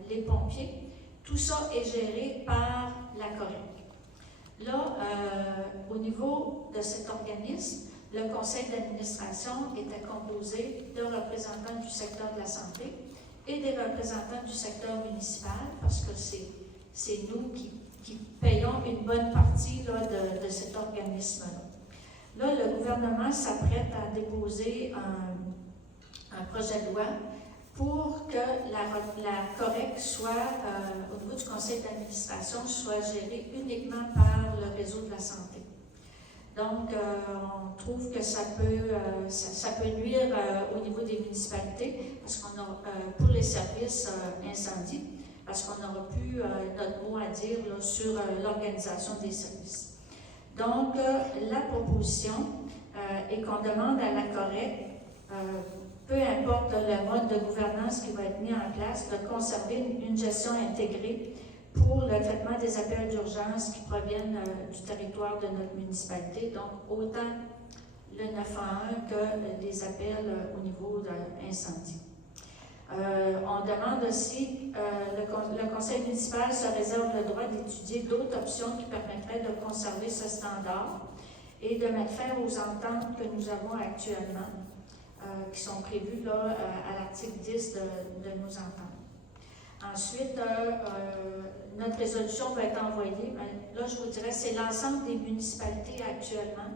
les pompiers, tout ça est géré par la COREC. Là, au niveau de cet organisme, le conseil d'administration était composé de représentants du secteur de la santé et des représentants du secteur municipal, parce que c'est nous qui payons une bonne partie là, de cet organisme-là. Là, le gouvernement s'apprête à déposer un projet de loi pour que la COREC soit, au niveau du conseil d'administration, soit gérée uniquement par le réseau de la santé. Donc, on trouve que ça peut nuire au niveau des municipalités, parce qu'on a, pour les services incendie, parce qu'on n'aura plus notre mot à dire là, sur l'organisation des services. Donc, la proposition est qu'on demande à la COREC, peu importe le mode de gouvernance qui va être mis en place, de conserver une gestion intégrée pour le traitement des appels d'urgence qui proviennent du territoire de notre municipalité, donc autant le 911 que les appels au niveau d'incendie. On demande aussi, le conseil municipal se réserve le droit d'étudier d'autres options qui permettraient de conserver ce standard et de mettre fin aux ententes que nous avons actuellement, qui sont prévues là, à l'article 10 de nos ententes. Ensuite, notre résolution va être envoyée, mais là je vous dirais, c'est l'ensemble des municipalités actuellement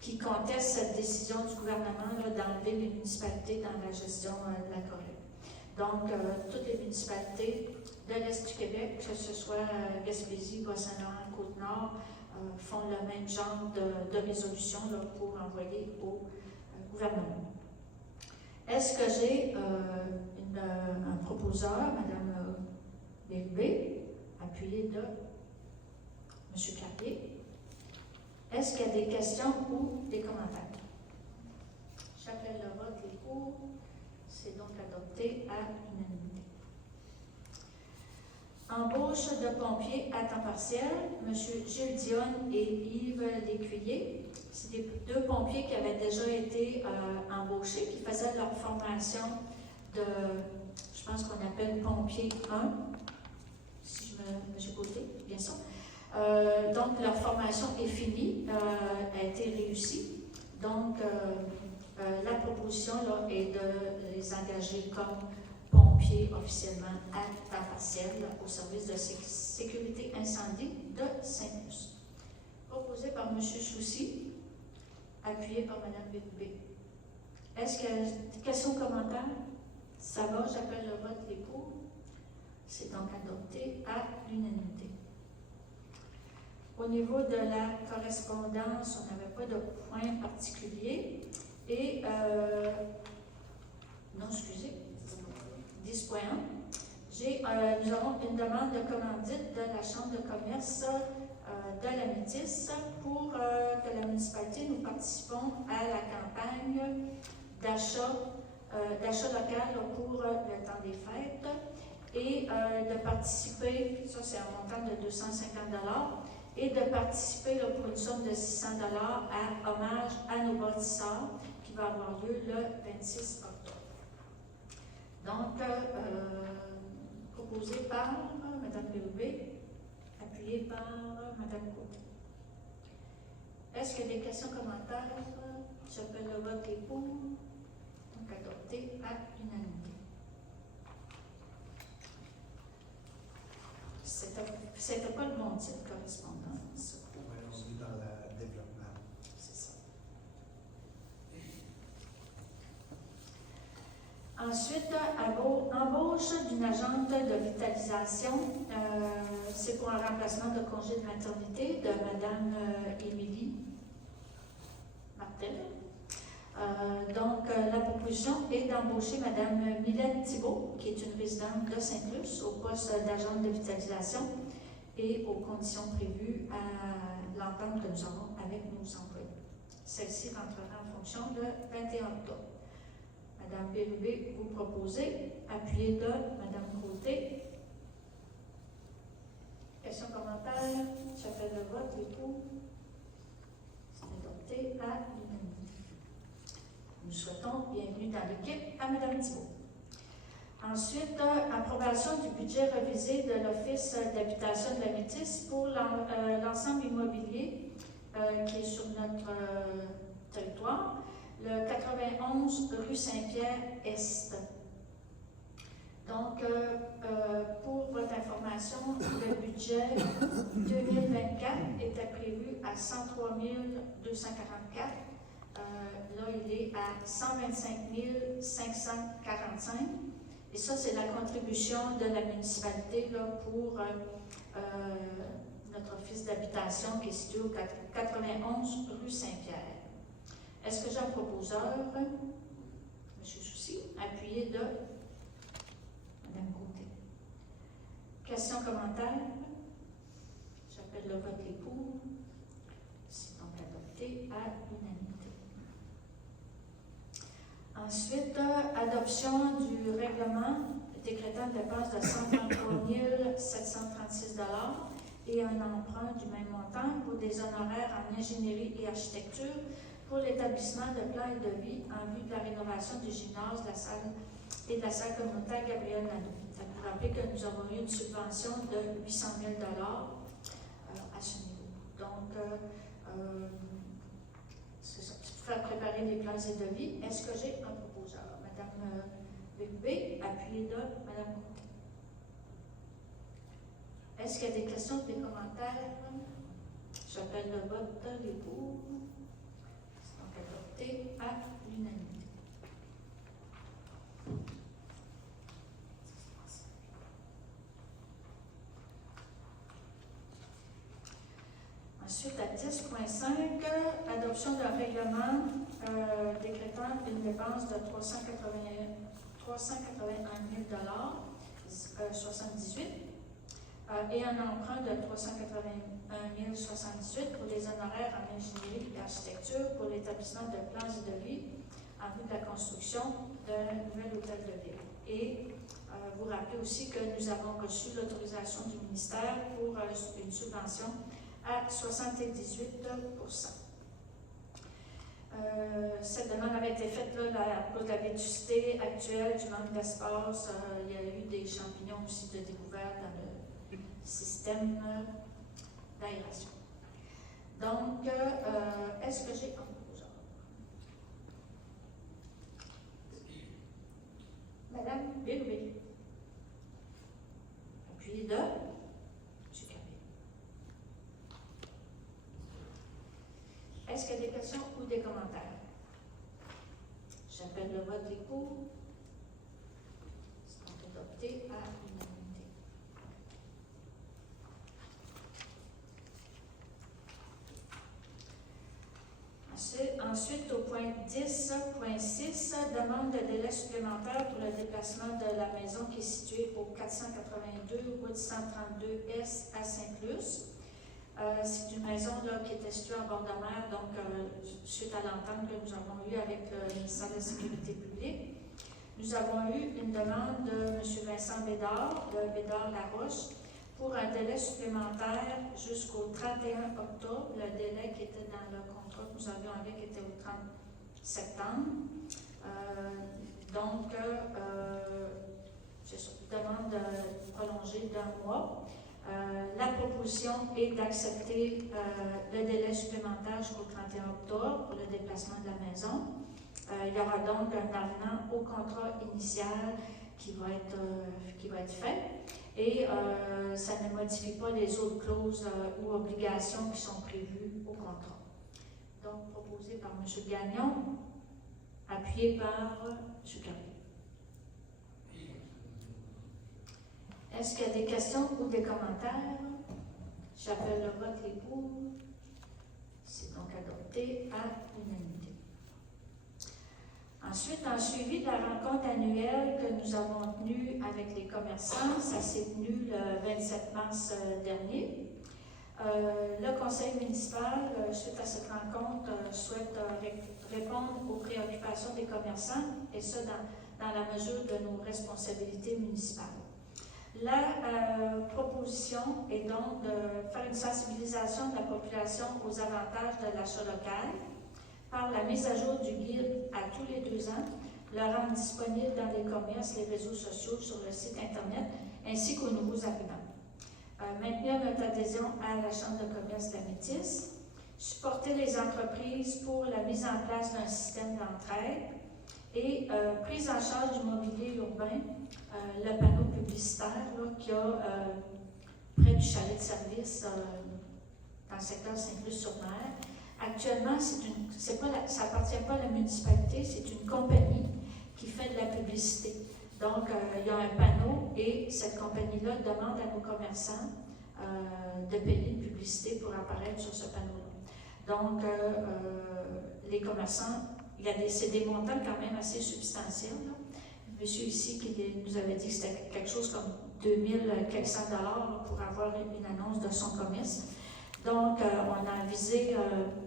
qui contestent cette décision du gouvernement d'enlever les municipalités dans la gestion de la correct. Donc, toutes les municipalités de l'Est du Québec, que ce soit Gaspésie, Bas-Saint-Laurent, Côte-Nord, font le même genre de résolution là, pour envoyer au gouvernement. Est-ce que j'ai un proposeur, Mme Bérubé, appuyé de M. Clapier? Est-ce qu'il y a des questions ou des commentaires? J'appelle le vote, les pour. C'est donc adopté à l'unanimité. Embauche de pompiers à temps partiel, M. Gilles Dionne et Yves Lécuyer. C'est des deux pompiers qui avaient déjà été embauchés, qui faisaient leur formation de, je pense qu'on appelle pompier 1, si j'ai côté, bien sûr. Donc, leur formation est finie, a été réussie. Donc, la proposition là, est de les engager comme pompiers officiellement à temps partiel au service de sécurité incendie de Saint-Luce. Proposé par M. Soucy, appuyé par Mme Bérubé. Est-ce qu'il y a des questions ou commentaires? Ça va, j'appelle le vote, les pour. C'est donc adopté à l'unanimité. Au niveau de la correspondance, on n'avait pas de point particulier. Et, non, excusez, 10.1. Nous avons une demande de commandite de la Chambre de commerce de la Métis pour que la municipalité, nous participons à la campagne d'achat local pour le temps des fêtes et de participer, ça c'est un montant de 250 $, et de participer là, pour une somme de 600 $ à hommage à nos bâtisseurs qui va avoir lieu le 26 octobre. Donc, proposé par Mme Bérubé, appuyé par Mme Côté. Est-ce qu'il y a des questions, commentaires? J'appelle le vote et pour. Donc, adopté à l'unanimité. C'était pas le bon type de correspondance. Oui, on est dans le développement. C'est ça. Ensuite, embauche d'une agente de vitalisation. C'est pour un remplacement de congé de maternité de Mme Émilie Martel. Donc, la proposition est d'embaucher Mme Mylène Thibault, qui est une résidente de Saint-Luce, au poste d'agente de vitalisation et aux conditions prévues à l'entente que nous avons avec nos employés. Celle-ci rentrera en fonction le 21 octobre. Mme Bérubé, vous proposez, appuyé de Mme Côté. Questions, commentaires? J'appelle le vote, les pour. C'est adopté à l'unanimité. Nous souhaitons bienvenue dans l'équipe à Mme Thibault. Ensuite, approbation du budget révisé de l'Office d'habitation de la Métis pour l'ensemble immobilier qui est sur notre territoire, le 91 rue Saint-Pierre-Est. Donc, pour votre information, le budget 2024 était prévu à 103 244. Là, il est à 125 545. Et ça, c'est la contribution de la municipalité là, pour notre office d'habitation qui est situé au 91 rue Saint-Pierre. Est-ce que j'ai un proposeur? M. Soucy, appuyé de Mme Côté. Questions, commentaires? J'appelle le vote, les pour. C'est donc adopté à l'unanimité. Ensuite, adoption du règlement décrétant une dépense de 133 736 $ et un emprunt du même montant pour des honoraires en ingénierie et architecture pour l'établissement de plans et de vie en vue de la rénovation du gymnase, de la salle et de la salle communautaire Gabriel Nadeau. Vous rappelez que nous avons eu une subvention de 800 000 à ce niveau. Donc, c'est ça. Pour faire préparer des plans et de vie, est-ce que j'ai un proposeur? Madame Bébé, appuyez-le. Madame Côté. Est-ce qu'il y a des questions, des commentaires? J'appelle le vote, les pour. Donc, adopté à l'unanimité. Ensuite, à 10.5, adoption d'un règlement décrétant une dépense de 381 000 78 et un emprunt de 381 078 pour les honoraires en ingénierie et architecture pour l'établissement de plans et de vie en vue de la construction d'un nouvel hôtel de ville. Et vous rappelez aussi que nous avons reçu l'autorisation du ministère pour une subvention à 78 %. Cette demande avait été faite là, à cause de la vétusté actuelle, du manque d'espace. Il y a eu des champignons aussi de découvert dans le système d'aération. Donc, est-ce que j'ai un proposeur? Madame Bérubé. Appuyez de M. Carrier. Est-ce qu'il y a des questions ou des commentaires? J'appelle le vote des pour. C'est adopté à l'unanimité. Ensuite, au point 10.6, demande de délai supplémentaire pour le déplacement de la maison qui est située au 482 route 132 S à Saint-Luce. C'est une maison là, qui était située en bord de mer, donc suite à l'entente que nous avons eue avec le ministère de la Sécurité publique. Nous avons eu une demande de M. Vincent Bédard, de Bédard-Laroche, pour un délai supplémentaire jusqu'au 31 octobre. Le délai qui était dans le contrat que nous avions avec était au 30 septembre. C'est ça, demande prolongée d'1 mois. La proposition est d'accepter le délai supplémentaire jusqu'au 31 octobre pour le déplacement de la maison. Il y aura donc un avenant au contrat initial qui va être fait et ça ne modifie pas les autres clauses ou obligations qui sont prévues au contrat. Donc, proposé par M. Gagnon, appuyé par M. Carrier. Est-ce qu'il y a des questions ou des commentaires? J'appelle le vote les pour. C'est donc adopté à l'unanimité. Ensuite, en suivi de la rencontre annuelle que nous avons tenue avec les commerçants, ça s'est tenu le 27 mars dernier. Le conseil municipal, suite à cette rencontre, souhaite répondre aux préoccupations des commerçants, et ça dans la mesure de nos responsabilités municipales. La proposition est donc de faire une sensibilisation de la population aux avantages de l'achat local par la mise à jour du guide à tous les 2 ans, le rendre disponible dans les commerces, les réseaux sociaux, sur le site Internet, ainsi qu'aux nouveaux arrivants. Maintenir notre adhésion à la Chambre de commerce de la Métis, supporter les entreprises pour la mise en place d'un système d'entraide et prise en charge du mobilier urbain, le panneau publicitaire là, qu'il y a près du chalet de service dans le secteur Saint-Luce-sur-Mer. Actuellement, ça n'appartient pas à la municipalité, c'est une compagnie qui fait de la publicité. Donc, il y a un panneau et cette compagnie-là demande à nos commerçants de payer une publicité pour apparaître sur ce panneau-là. Donc, les commerçants, c'est des montants quand même assez substantiels. Là. Monsieur ici qui nous avait dit que c'était quelque chose comme 2000 quelques cents dollars pour avoir une annonce de son commerce. Donc, on a avisé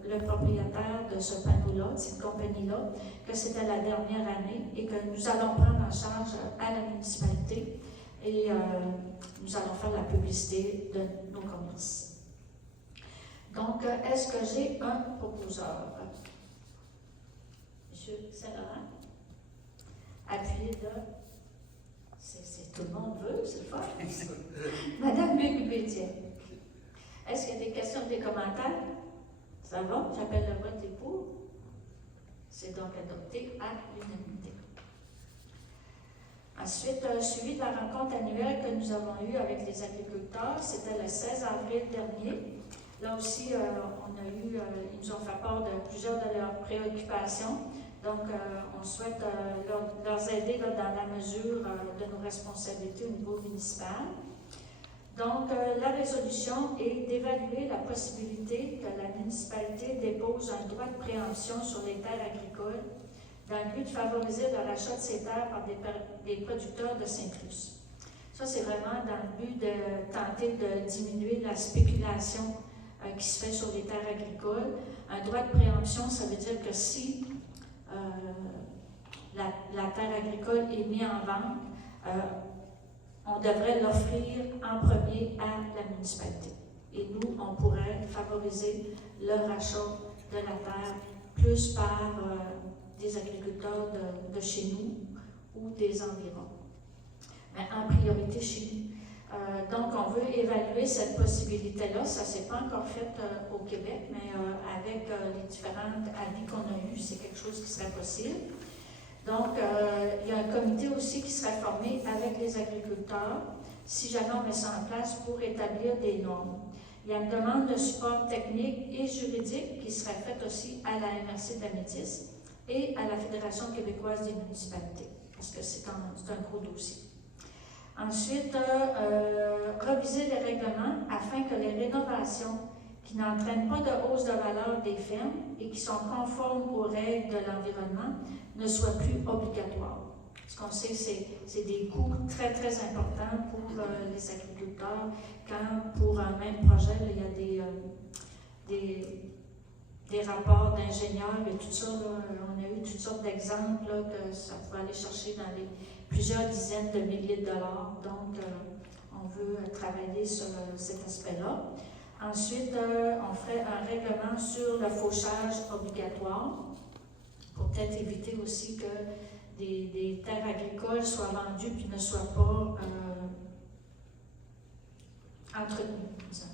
le propriétaire de ce panneau-là, de cette compagnie-là, que c'était la dernière année et que nous allons prendre en charge à la municipalité et nous allons faire la publicité de nos commerces. Donc, est-ce que j'ai un proposeur? Monsieur Saint-Laurent? Appuyé de... C'est tout le monde veut, c'est le fun. Madame Béguibétier. Est-ce qu'il y a des questions, des commentaires? Ça va? J'appelle le vote des pour. C'est donc adopté à l'unanimité. Ensuite, suivi de la rencontre annuelle que nous avons eue avec les agriculteurs, c'était le 16 avril dernier. Là aussi, ils nous ont fait part de plusieurs de leurs préoccupations. Donc, on souhaite leur aider là, dans la mesure de nos responsabilités au niveau municipal. Donc, la résolution est d'évaluer la possibilité que la municipalité dépose un droit de préemption sur les terres agricoles dans le but de favoriser le rachat de ces terres par des producteurs de Sainte-Luce. Ça, c'est vraiment dans le but de tenter de diminuer la spéculation qui se fait sur les terres agricoles. Un droit de préemption, ça veut dire que si la terre agricole est mise en vente, on devrait l'offrir en premier à la municipalité. Et nous, on pourrait favoriser le rachat de la terre plus par des agriculteurs de chez nous ou des environs. Mais en priorité chez nous. Donc, on veut évaluer cette possibilité-là. Ça ne s'est pas encore fait au Québec, mais avec les différents avis qu'on a eus, c'est quelque chose qui serait possible. Donc, il y a un comité aussi qui serait formé avec les agriculteurs, si jamais on met ça en place, pour établir des normes. Il y a une demande de support technique et juridique qui serait faite aussi à la MRC de la Métis et à la Fédération québécoise des municipalités, parce que c'est un gros dossier. Ensuite, reviser les règlements afin que les rénovations qui n'entraînent pas de hausse de valeur des fermes et qui sont conformes aux règles de l'environnement ne soient plus obligatoires. Ce qu'on sait, c'est des coûts très, très importants pour les agriculteurs, quand pour un même projet, là, il y a des rapports d'ingénieurs et tout ça. Là, on a eu toutes sortes d'exemples là, que ça pouvait aller chercher dans plusieurs dizaines de milliers de dollars. Donc, on veut travailler sur cet aspect-là. Ensuite, on ferait un règlement sur le fauchage obligatoire pour peut-être éviter aussi que des terres agricoles soient vendues puis ne soient pas entretenues. Disons.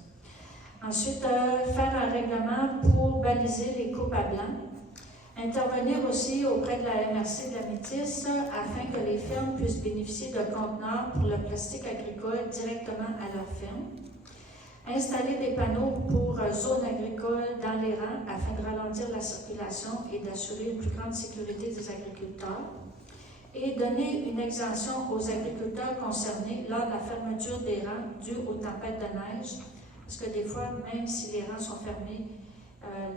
Ensuite, faire un règlement pour baliser les coupes à blanc. Intervenir aussi auprès de la MRC de la Métis afin que les fermes puissent bénéficier de conteneurs pour le plastique agricole directement à leur ferme. Installer des panneaux pour zones agricoles dans les rangs afin de ralentir la circulation et d'assurer une plus grande sécurité des agriculteurs. Et donner une exemption aux agriculteurs concernés lors de la fermeture des rangs due aux tempêtes de neige. Parce que des fois, même si les rangs sont fermés,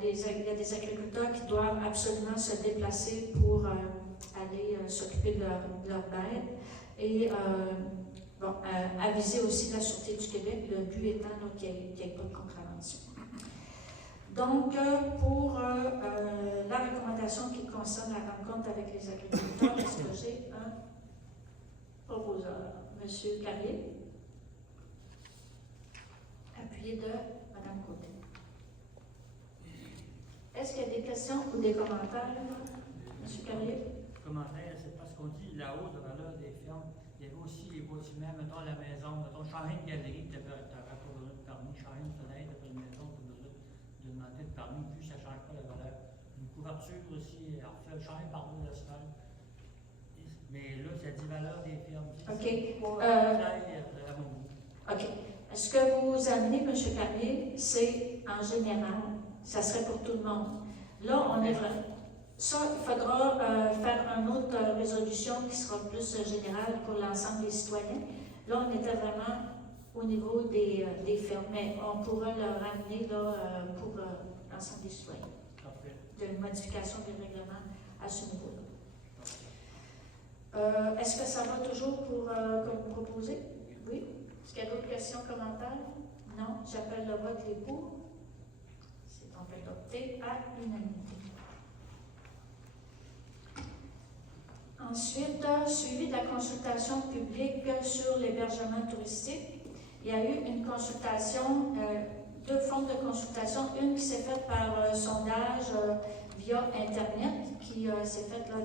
il y a des agriculteurs qui doivent absolument se déplacer pour aller s'occuper de leurs bêtes. Et aviser aussi la Sûreté du Québec, le but étant qu'il n'y ait pas de contravention. Donc, pour la recommandation qui concerne la rencontre avec les agriculteurs, est-ce que j'ai un proposeur? Monsieur Carrier, appuyé de Mme Côté. Est-ce qu'il y a des questions ou des commentaires, Monsieur Carrier? Commentaire, c'est parce qu'on dit la hausse de valeur des fermes. Il y avait aussi les bâtiments, mettons la maison, mettons Charlène Galerie, tu n'avais pas besoin de permis, Charlène Soleil, tu avais une maison, tu as besoin de demander de permis, puis ça ne change pas la valeur. Une couverture aussi, refait Charlène par-dessus le sol. Mais là, ça dit valeur des fermes. OK. OK. Ce que vous amenez, M. Carrier, c'est en général, ça serait pour tout le monde. Là, on est vraiment. Ça, il faudra faire une autre résolution qui sera plus générale pour l'ensemble des citoyens. Là, on était vraiment au niveau des fermes, mais on pourra le ramener là, pour l'ensemble des citoyens. Parfait. De modification du règlement à ce niveau-là. Est-ce que ça va toujours pour que vous proposez? Oui? Est-ce qu'il y a d'autres questions, commentaires? Non? J'appelle le vote les pour. C'est donc adopté à l'unanimité. Ensuite, suivi de la consultation publique sur l'hébergement touristique, il y a eu une consultation, 2 formes de consultation, une qui s'est faite par sondage via Internet, qui s'est faite là,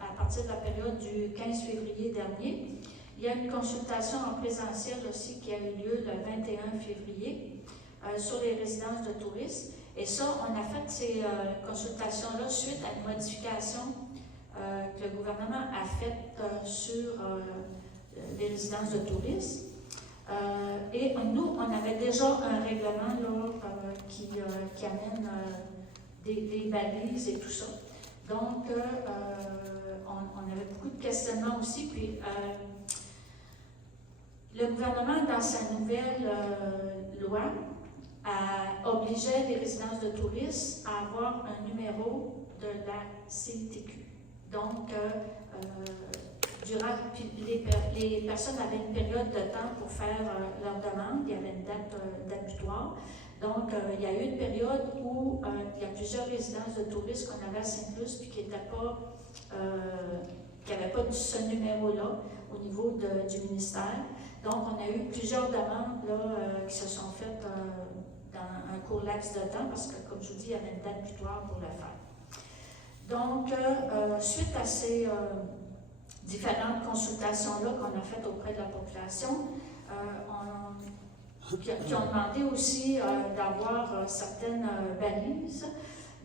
à partir de la période du 15 février dernier. Il y a une consultation en présentiel aussi qui a eu lieu le 21 février sur les résidences de touristes. Et ça, on a fait ces consultations-là suite à une modification que le gouvernement a faite sur les résidences de touristes. Et nous, on avait déjà un règlement là, qui amène des balises et tout ça. Donc, on avait beaucoup de questionnements aussi. Puis, le gouvernement, dans sa nouvelle loi, obligeait les résidences de touristes à avoir un numéro de la CITQ. Donc, les personnes avaient une période de temps pour faire leur demande. Il y avait une date butoir. Donc, il y a eu une période où il y a plusieurs résidences de touristes qu'on avait à Sainte-Luce puis qui n'avaient pas ce numéro-là au niveau du ministère. Donc, on a eu plusieurs demandes là, qui se sont faites dans un court laps de temps parce que, comme je vous dis, il y avait une date butoir pour le faire. Donc, suite à ces différentes consultations-là qu'on a faites auprès de la population, qui ont demandé aussi d'avoir certaines balises.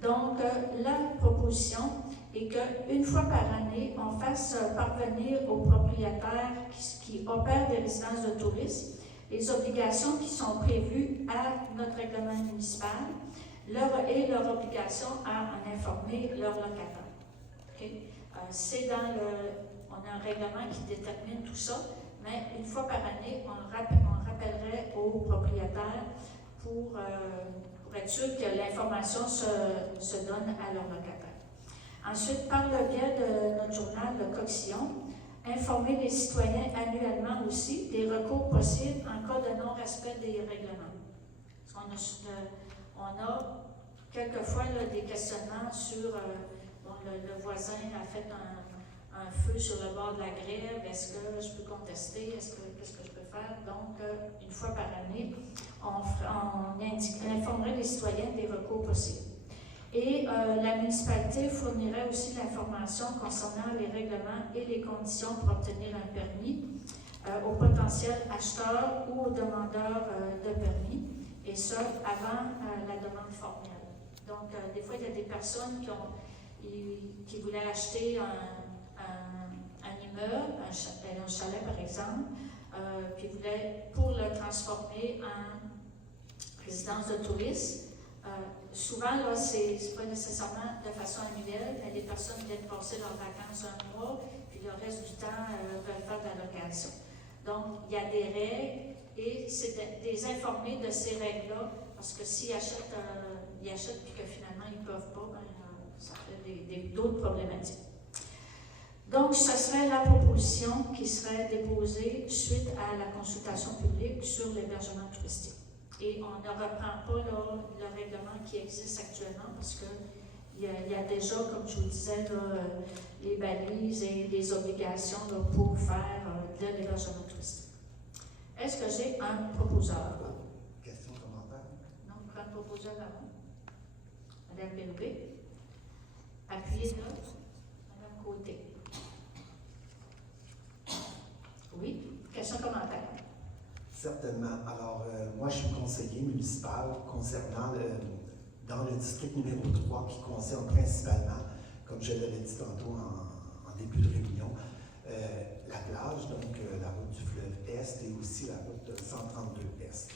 Donc, la proposition est qu'une fois par année, on fasse parvenir aux propriétaires qui opèrent des résidences de tourisme les obligations qui sont prévues à notre règlement municipal et leur obligation à en informer leurs locataires. Okay? C'est on a un règlement qui détermine tout ça, mais une fois par année, on rappellerait aux propriétaires pour être sûr que l'information se donne à leurs locataires. Ensuite, par le biais de notre journal, le Coxillon, informer les citoyens annuellement aussi des recours possibles en cas de non-respect des règlements. On a quelquefois là, des questionnements sur le voisin a fait un feu sur le bord de la grève, est-ce que je peux contester, qu'est-ce que je peux faire? Donc, une fois par année, on informerait les citoyens des recours possibles. Et la municipalité fournirait aussi l'information concernant les règlements et les conditions pour obtenir un permis aux potentiels acheteurs ou aux demandeurs de permis, et ça avant la demande formelle. Donc, des fois, il y a des personnes qui voulaient acheter un immeuble, un chalet par exemple, puis voulaient pour le transformer en résidence de tourisme. Souvent, là, c'est pas nécessairement de façon annuelle, mais les personnes viennent passer leurs vacances un mois, puis le reste du temps veulent faire de la location. Donc, il y a des règles, et c'est de les informer de ces règles-là, parce que s'ils achètent, puis que finalement ils ne peuvent pas, ça fait d'autres problématiques. Donc, ce serait la proposition qui serait déposée suite à la consultation publique sur l'hébergement touristique. Et on ne reprend pas là, le règlement qui existe actuellement parce qu'il y a déjà, comme je vous disais, là, les balises et les obligations là, pour faire de l'hébergement touristique. Est-ce que j'ai un proposeur? Question, commentaire? Non, on prend un proposeur avant. Madame Bélbé. Appuyez là. Madame Côté. Oui, question, commentaire. Certainement. Alors, moi, je suis conseiller municipal concernant dans le district numéro 3 qui concerne principalement, comme je l'avais dit tantôt en début de réunion, la plage, donc la route du fleuve Est et aussi la route 132 Est.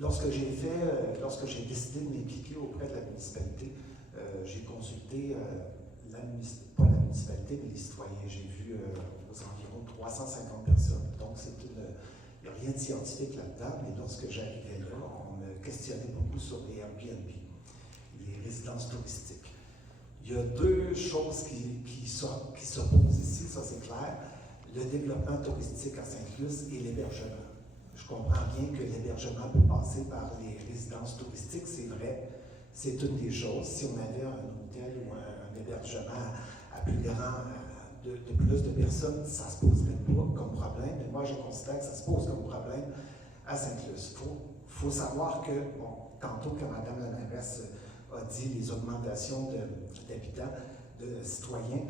Lorsque j'ai décidé de m'impliquer auprès de la municipalité, j'ai consulté, pas la municipalité, mais les citoyens. J'ai vu aux environs 350 personnes. Donc, il n'y a rien de scientifique là-dedans, mais lorsque j'arrivais là, on me questionnait beaucoup sur les Airbnb, les résidences touristiques. Il y a deux choses qui s'opposent ici, ça c'est clair, le développement touristique à Sainte-Luce et l'hébergement. Je comprends bien que l'hébergement peut passer par les résidences touristiques, c'est vrai, c'est une des choses. Si on avait un hôtel ou un hébergement à plus grand de plus de personnes, ça ne se poserait pas comme problème. Mais moi, je considère que ça se pose comme problème à Sainte-Luce. Il faut savoir que, bon, tantôt, quand Mme la mairesse a dit les augmentations d'habitants, de citoyens,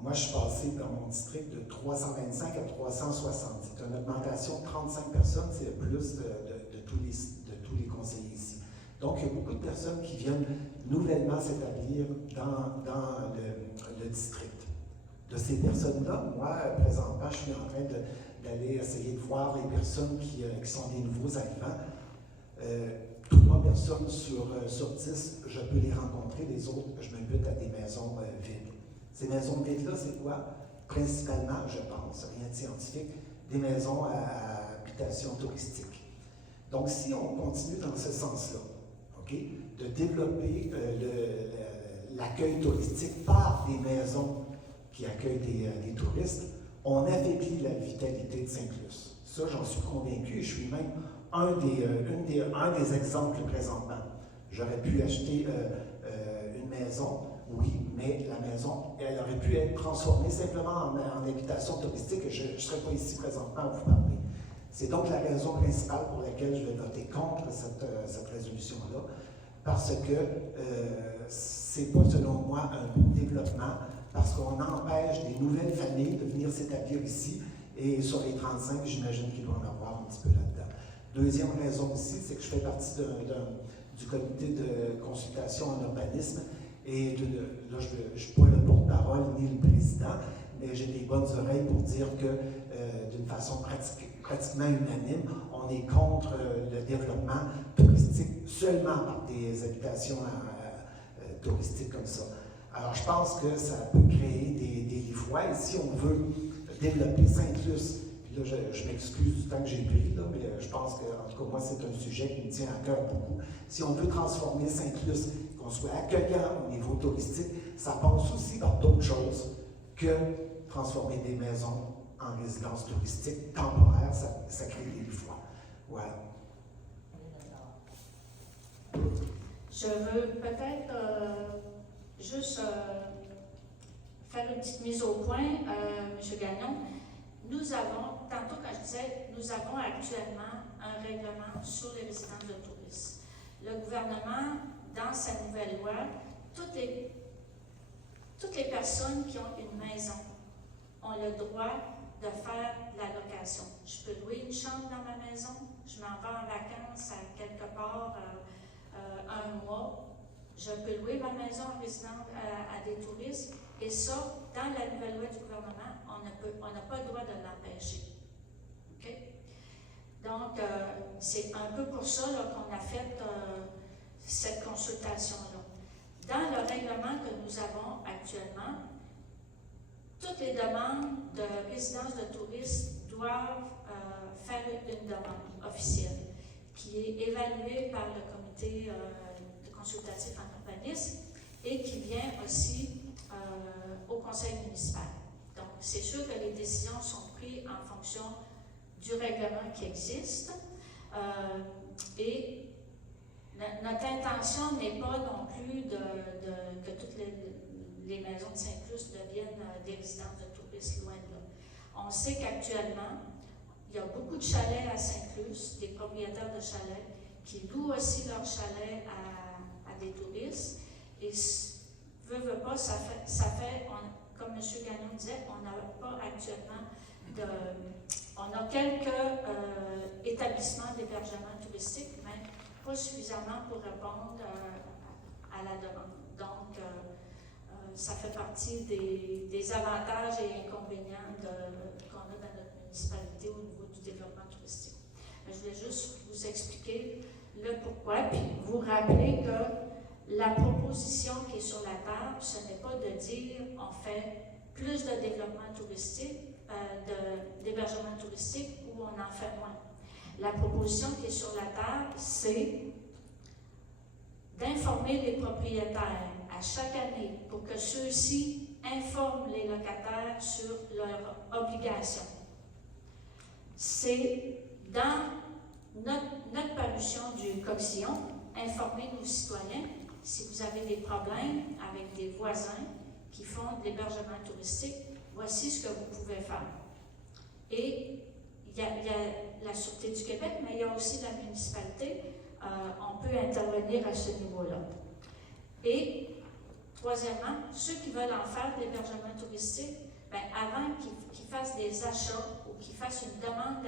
moi, je suis passé dans mon district de 325 à 360. C'est une augmentation de 35 personnes, c'est le plus de tous les conseillers ici. Donc, il y a beaucoup de personnes qui viennent nouvellement s'établir dans le district. De ces personnes-là, moi, présentement, je suis en train d'aller essayer de voir les personnes qui sont des nouveaux arrivants. 3 personnes sur 10, je peux les rencontrer. Les autres, je me bute à des maisons vides. Ces maisons vides-là, c'est quoi? Principalement, je pense, rien de scientifique, des maisons à habitation touristique. Donc, si on continue dans ce sens-là, okay, de développer l'accueil touristique par des maisons qui accueillent des touristes, on affaiblit la vitalité de Sainte-Luce. Ça, j'en suis convaincu et je suis même un des exemples présentement. J'aurais pu acheter une maison, oui, mais la maison, elle aurait pu être transformée simplement en habitation touristique et je ne serais pas ici présentement à vous parler. C'est donc la raison principale pour laquelle je vais voter contre cette résolution-là, parce que c'est pas, selon moi, un bon développement, parce qu'on empêche des nouvelles familles de venir s'établir ici, et sur les 35, j'imagine qu'il doit en avoir un petit peu là-dedans. Deuxième raison aussi, c'est que je fais partie du comité de consultation en urbanisme, et là, je ne suis pas le porte-parole ni le président, mais j'ai des bonnes oreilles pour dire que, d'une façon pratiquement unanime, on est contre le développement touristique seulement par des habitations touristiques comme ça. Alors, je pense que ça peut créer des fois, et si on veut développer Sainte-Luce, puis là, je m'excuse du temps que j'ai pris, là, mais je pense que, en tout cas, moi, c'est un sujet qui me tient à cœur beaucoup. Si on veut transformer Sainte-Luce, qu'on soit accueillant au niveau touristique, ça passe aussi par d'autres choses que transformer des maisons en résidence touristique temporaire, ça crée des fois. Voilà. Je veux peut-être juste faire une petite mise au point, M. Gagnon. Nous avons, tantôt quand je disais, nous avons actuellement un règlement sur les résidences de tourisme. Le gouvernement, dans sa nouvelle loi, toutes les personnes qui ont une maison ont le droit de faire de la location. Je peux louer une chambre dans ma maison, je m'en vais en vacances à quelque part un mois, je peux louer ma maison en résidence à des touristes, et ça, dans la nouvelle loi du gouvernement, on n'a pas le droit de l'empêcher. Okay? Donc, c'est un peu pour ça qu'on a fait cette consultation-là. Dans le règlement que nous avons actuellement, toutes les demandes de résidence de touristes doivent faire une demande officielle qui est évaluée par le comité consultatif en urbanisme et qui vient aussi au conseil municipal. Donc, c'est sûr que les décisions sont prises en fonction du règlement qui existe et notre intention n'est pas non plus que toutes les maisons de Sainte-Luce deviennent des résidences de touristes, loin de là. On sait qu'actuellement, il y a beaucoup de chalets à Sainte-Luce, des propriétaires de chalets qui louent aussi leurs chalets à des touristes. Et veut pas, ça fait comme M. Gagnon disait, on n'a pas actuellement on a quelques établissements d'hébergement touristique, mais pas suffisamment pour répondre à la demande. Donc, ça fait partie des avantages et inconvénients qu'on a dans notre municipalité au niveau du développement touristique. Mais je voulais juste vous expliquer le pourquoi, puis vous rappeler que la proposition qui est sur la table, ce n'est pas de dire on fait plus de développement touristique, d'hébergement touristique ou on en fait moins. La proposition qui est sur la table, c'est d'informer les propriétaires à chaque année pour que ceux-ci informent les locataires sur leurs obligations. C'est dans notre parution du Coxillon, informer nos citoyens si vous avez des problèmes avec des voisins qui font de l'hébergement touristique, voici ce que vous pouvez faire. Et il y a la Sûreté du Québec, mais il y a aussi la municipalité. On peut intervenir à ce niveau-là. Et troisièmement, ceux qui veulent en faire de l'hébergement touristique, bien, avant qu'ils fassent des achats ou qu'ils fassent une demande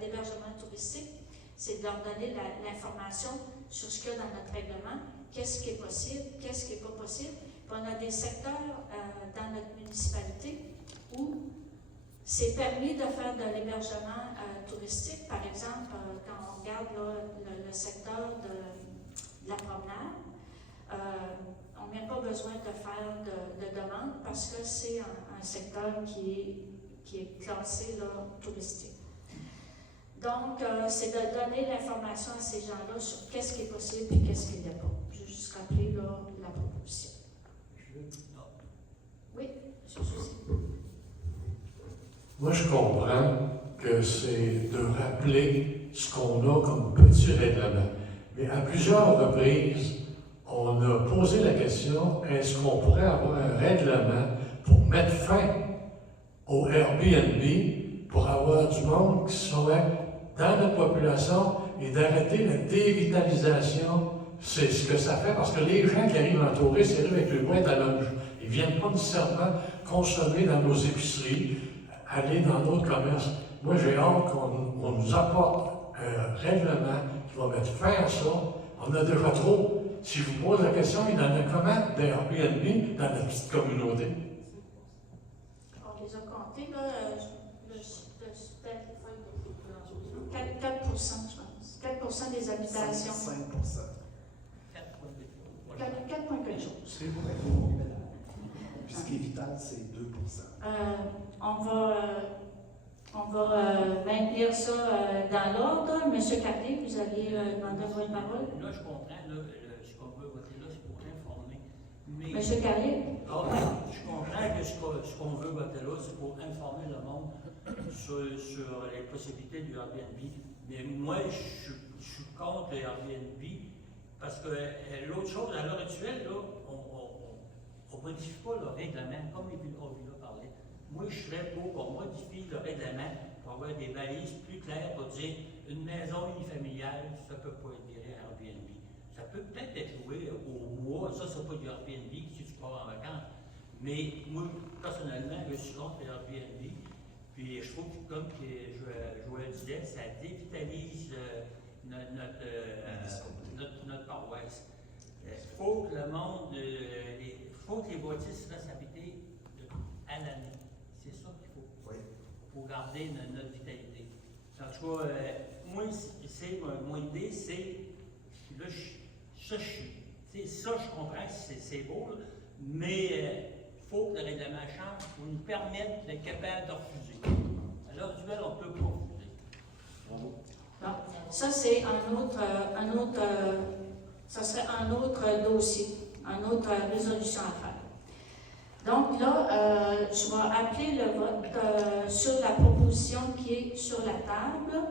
d'hébergement touristique, c'est de leur donner l'information sur ce qu'il y a dans notre règlement, qu'est-ce qui est possible, qu'est-ce qui n'est pas possible. Puis on a des secteurs dans notre municipalité où c'est permis de faire de l'hébergement touristique. Par exemple, quand on regarde là, le secteur de la promenade, on n'a pas besoin de faire de demande parce que c'est un secteur qui est classé là, touristique. Donc, c'est de donner l'information à ces gens-là sur qu'est-ce qui est possible et qu'est-ce qui n'est pas. Je vais juste rappeler là, la proposition. Oui, sur ceci. Moi, je comprends que c'est de rappeler ce qu'on a comme petit règlement. Mais à plusieurs reprises, on a posé la question, est-ce qu'on pourrait avoir un règlement pour mettre fin au Airbnb, pour avoir du monde qui soit dans notre population et d'arrêter la dévitalisation? C'est ce que ça fait, parce que les gens qui arrivent en tourisme, ils arrivent avec le boîte à lunch. Ils ne viennent pas nécessairement consommer dans nos épiceries, aller dans d'autres commerces. Moi, j'ai hâte qu'on nous apporte un règlement qui va mettre fin à ça. On a déjà trop. Si je vous pose la question, il y en a comment d'Airbnb dans notre petite communauté? On les a comptés, là, 4%, je pense. 4% des habitations. 5%. 4 points quelque chose. C'est vrai. Puis ce qui est vital, c'est 2%. On va maintenir ça dans l'ordre. Monsieur Cartier, vous aviez demandé votre parole. Là, je comprends, là, ce qu'on veut voter là, c'est pour informer. Mais, Monsieur Cartier? je comprends que ce qu'on veut voter là, c'est pour informer le monde sur les possibilités du Airbnb. Mais moi, je suis contre le Airbnb parce que l'autre chose, à l'heure actuelle, là, on ne modifie pas le règlement, comme on l'a parlé. Moi, je serais pour qu'on modifie le règlement pour avoir des balises plus claires pour dire une maison unifamiliale, ça ne peut pas être géré à Airbnb. Ça peut peut-être être loué au mois, ça, c'est pas du Airbnb si tu pars en vacances. Mais moi, personnellement, je suis contre Airbnb. Puis je trouve que, comme Joël disait, ça dévitalise notre paroisse. Il faut que le monde, faut que les bâtisses restent habitées à l'année. C'est ça qu'il faut. Oui. Pour garder notre vitalité. En tout cas, moi, mon idée, c'est. Là, ça, je comprends, c'est beau, là, mais il faut que le règlement change pour nous permettre d'être capable de refuser. À l'heure actuelle, on ne peut pas refuser. Bon. Ça, c'est ça serait un autre dossier, une autre résolution à faire. Donc là, je vais appeler le vote sur la proposition qui est sur la table.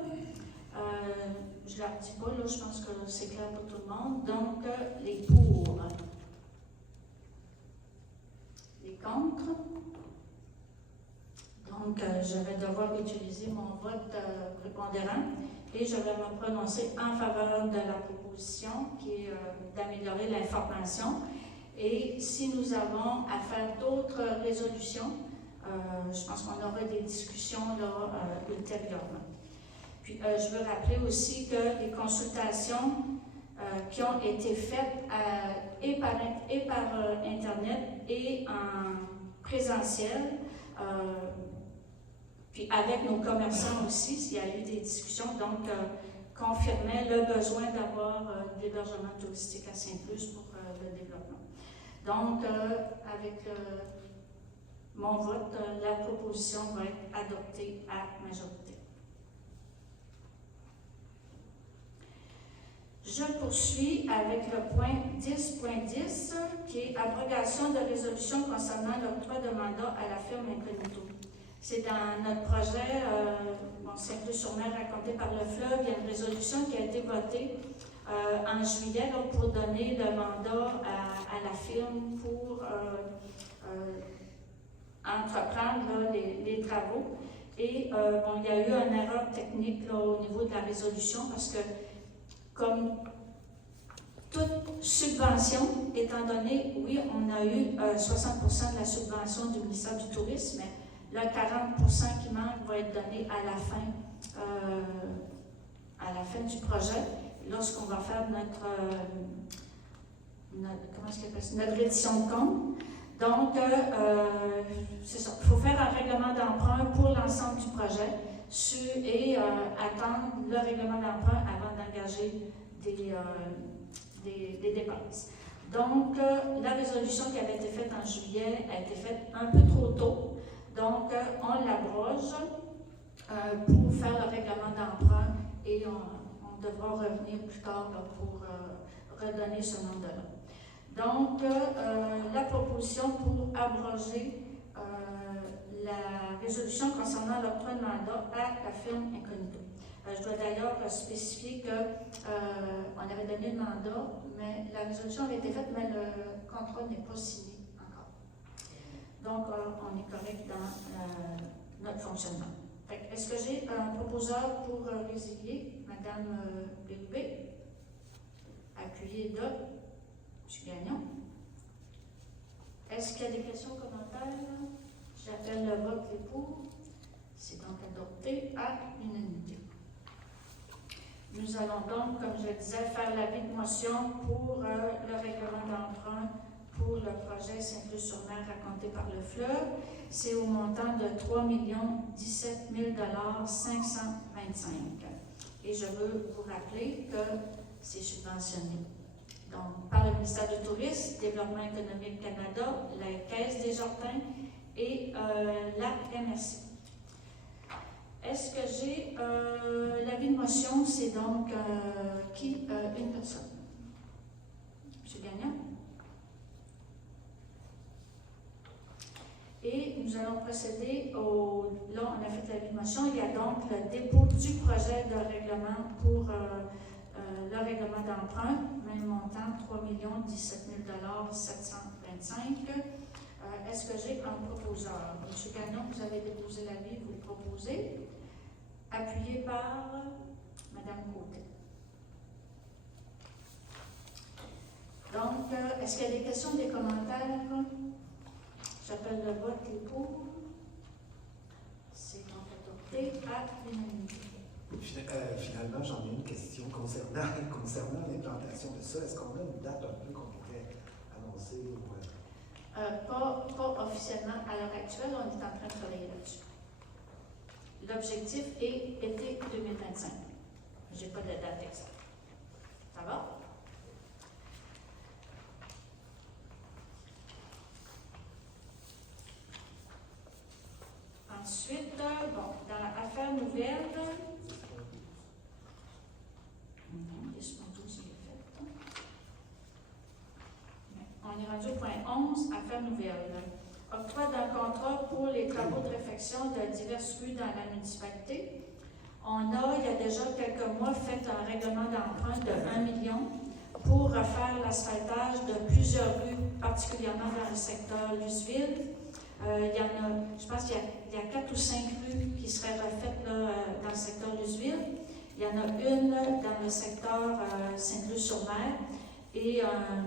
Je ne la redis pas, là, je pense que c'est clair pour tout le monde. Donc, les pour, les contre. Donc, je vais devoir utiliser mon vote prépondérant et je vais me prononcer en faveur de la proposition qui est d'améliorer l'information. Et si nous avons à faire d'autres résolutions, je pense qu'on aura des discussions là, ultérieurement. Puis, je veux rappeler aussi que les consultations qui ont été faites et par Internet et en présentiel, puis avec nos commerçants aussi, il y a eu des discussions, donc confirmaient le besoin d'avoir de l'hébergement touristique à Saint-Plus pour le développement. Donc, avec mon vote, la proposition va être adoptée à majorité. Je poursuis avec le point 10.10, qui est abrogation de résolution concernant l'octroi de mandat à la firme Incognito. C'est dans notre projet, Saint-Plus-sur-Mer raconté par le fleuve, il y a une résolution qui a été votée en juillet là, pour donner le mandat à la firme pour entreprendre là, les travaux. Et bon, il y a eu une erreur technique là, au niveau de la résolution parce que, comme toute subvention, étant donné, oui, on a eu 60% de la subvention du ministère du Tourisme, mais le 40% qui manque va être donné à la fin du projet, lorsqu'on va faire notre reddition de compte. Donc, c'est ça. Il faut faire un règlement d'emprunt pour l'ensemble du projet et attendre le règlement d'emprunt avant d'engager des dépenses. Donc, la résolution qui avait été faite en juillet a été faite un peu trop tôt. Donc, on l'abroge pour faire le règlement d'emprunt et on devra revenir plus tard là, pour redonner ce mandat-là. Donc, la proposition pour abroger la résolution concernant l'octroi de mandat à la firme Incognito. Je dois d'ailleurs spécifier qu'on avait donné le mandat, mais la résolution avait été faite, mais le contrat n'est pas signé encore. Donc, on est correct dans notre fonctionnement. Est-ce que j'ai un proposeur pour résilier, Mme Bérubé, appuyé de M. Gagnon? Est-ce qu'il y a des questions, commentaires? J'appelle le vote des pour. C'est donc adopté à l'unanimité. Nous allons donc, comme je disais, faire l'avis de motion pour le règlement d'emprunt pour le projet Saint-Luc-sur-Mer raconté par le fleuve. C'est au montant de 3 017 525. Et je veux vous rappeler que c'est subventionné. Donc, par le ministère du Tourisme, Développement économique Canada, la Caisse des Jardins et la MRC. Est-ce que j'ai l'avis de motion? C'est donc qui? Une personne. M. Gagnon. Et nous allons procéder là, on a fait l'avis de motion. Il y a donc le dépôt du projet de règlement pour le règlement d'emprunt, même montant, 3 017 725. Est-ce que j'ai un proposeur? M. Gagnon, vous avez déposé l'avis, vous le proposez. Appuyé par Mme Côté. Donc, est-ce qu'il y a des questions, des commentaires? J'appelle le vote, les pour. C'est donc adopté à l'unanimité. Finalement, j'en ai une question concernant l'implantation de ça. Est-ce qu'on a une date un peu qu'on pourrait annoncer? Pas officiellement à l'heure actuelle, on est en train de travailler là-dessus. L'objectif est été 2025. Je n'ai pas de date exacte. Ça va? Ensuite, bon, dans l'affaire nouvelle, laisse-moi 12, il est fait. On est rendu au point 11, affaire nouvelle. Octroi d'un contrat pour les travaux de réfection de diverses rues dans la municipalité. On a, il y a déjà quelques mois, fait un règlement d'emprunt de 1 million pour refaire l'asphaltage de plusieurs rues, particulièrement dans le secteur Luceville. Il y en a, je pense qu'il y a 4 ou 5 rues qui seraient refaites là, dans le secteur Luceville. Il y en a une dans le secteur Saint-Luc-sur-Mer et un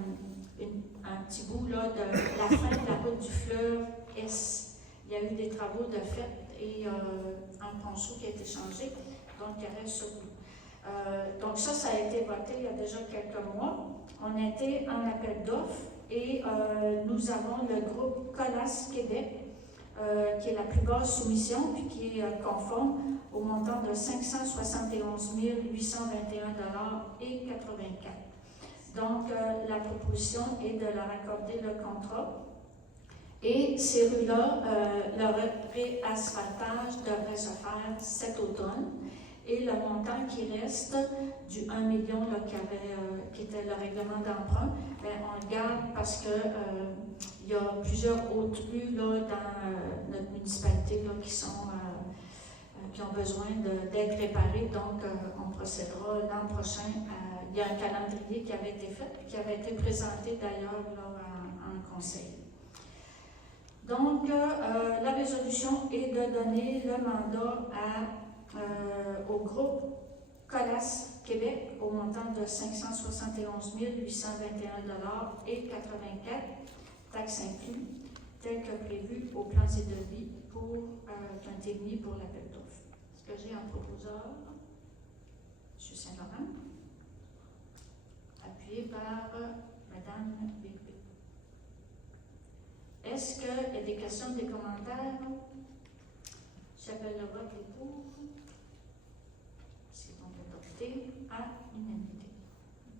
petit bout là, de la fin de la route du fleuve Est. Il y a eu des travaux de fait et un ponceau qui a été changé, donc il y aurait ce bout. Donc ça a été voté il y a déjà quelques mois. On était en appel d'offres et nous avons le groupe Colas Québec, qui est la plus basse soumission, puis qui est conforme au montant de 571 821,84 $. Donc, la proposition est de leur accorder le contrat. Et ces rues-là, leur réasphaltage devrait se faire cet automne. Et le montant qui reste du 1 million là, qui était le règlement d'emprunt, on le garde parce que il y a plusieurs autres rues là, dans notre municipalité là, qui ont besoin d'être réparées. Donc, on procédera l'an prochain. Il y a un calendrier qui avait été fait, qui avait été présenté d'ailleurs en conseil. Donc, la résolution est de donner le mandat au groupe Colas Québec au montant de 571 821 et 84 taxes inclus, tel que prévu au plan et devis qui ont été mis pour l'appel d'offres. Ce que j'ai en proposeur, M. Saint-Laurent, appuyé par Mme Bigby. Est-ce qu'il y a des questions, des commentaires? J'appelle le vote et pour. C'est donc adopté à l'unanimité.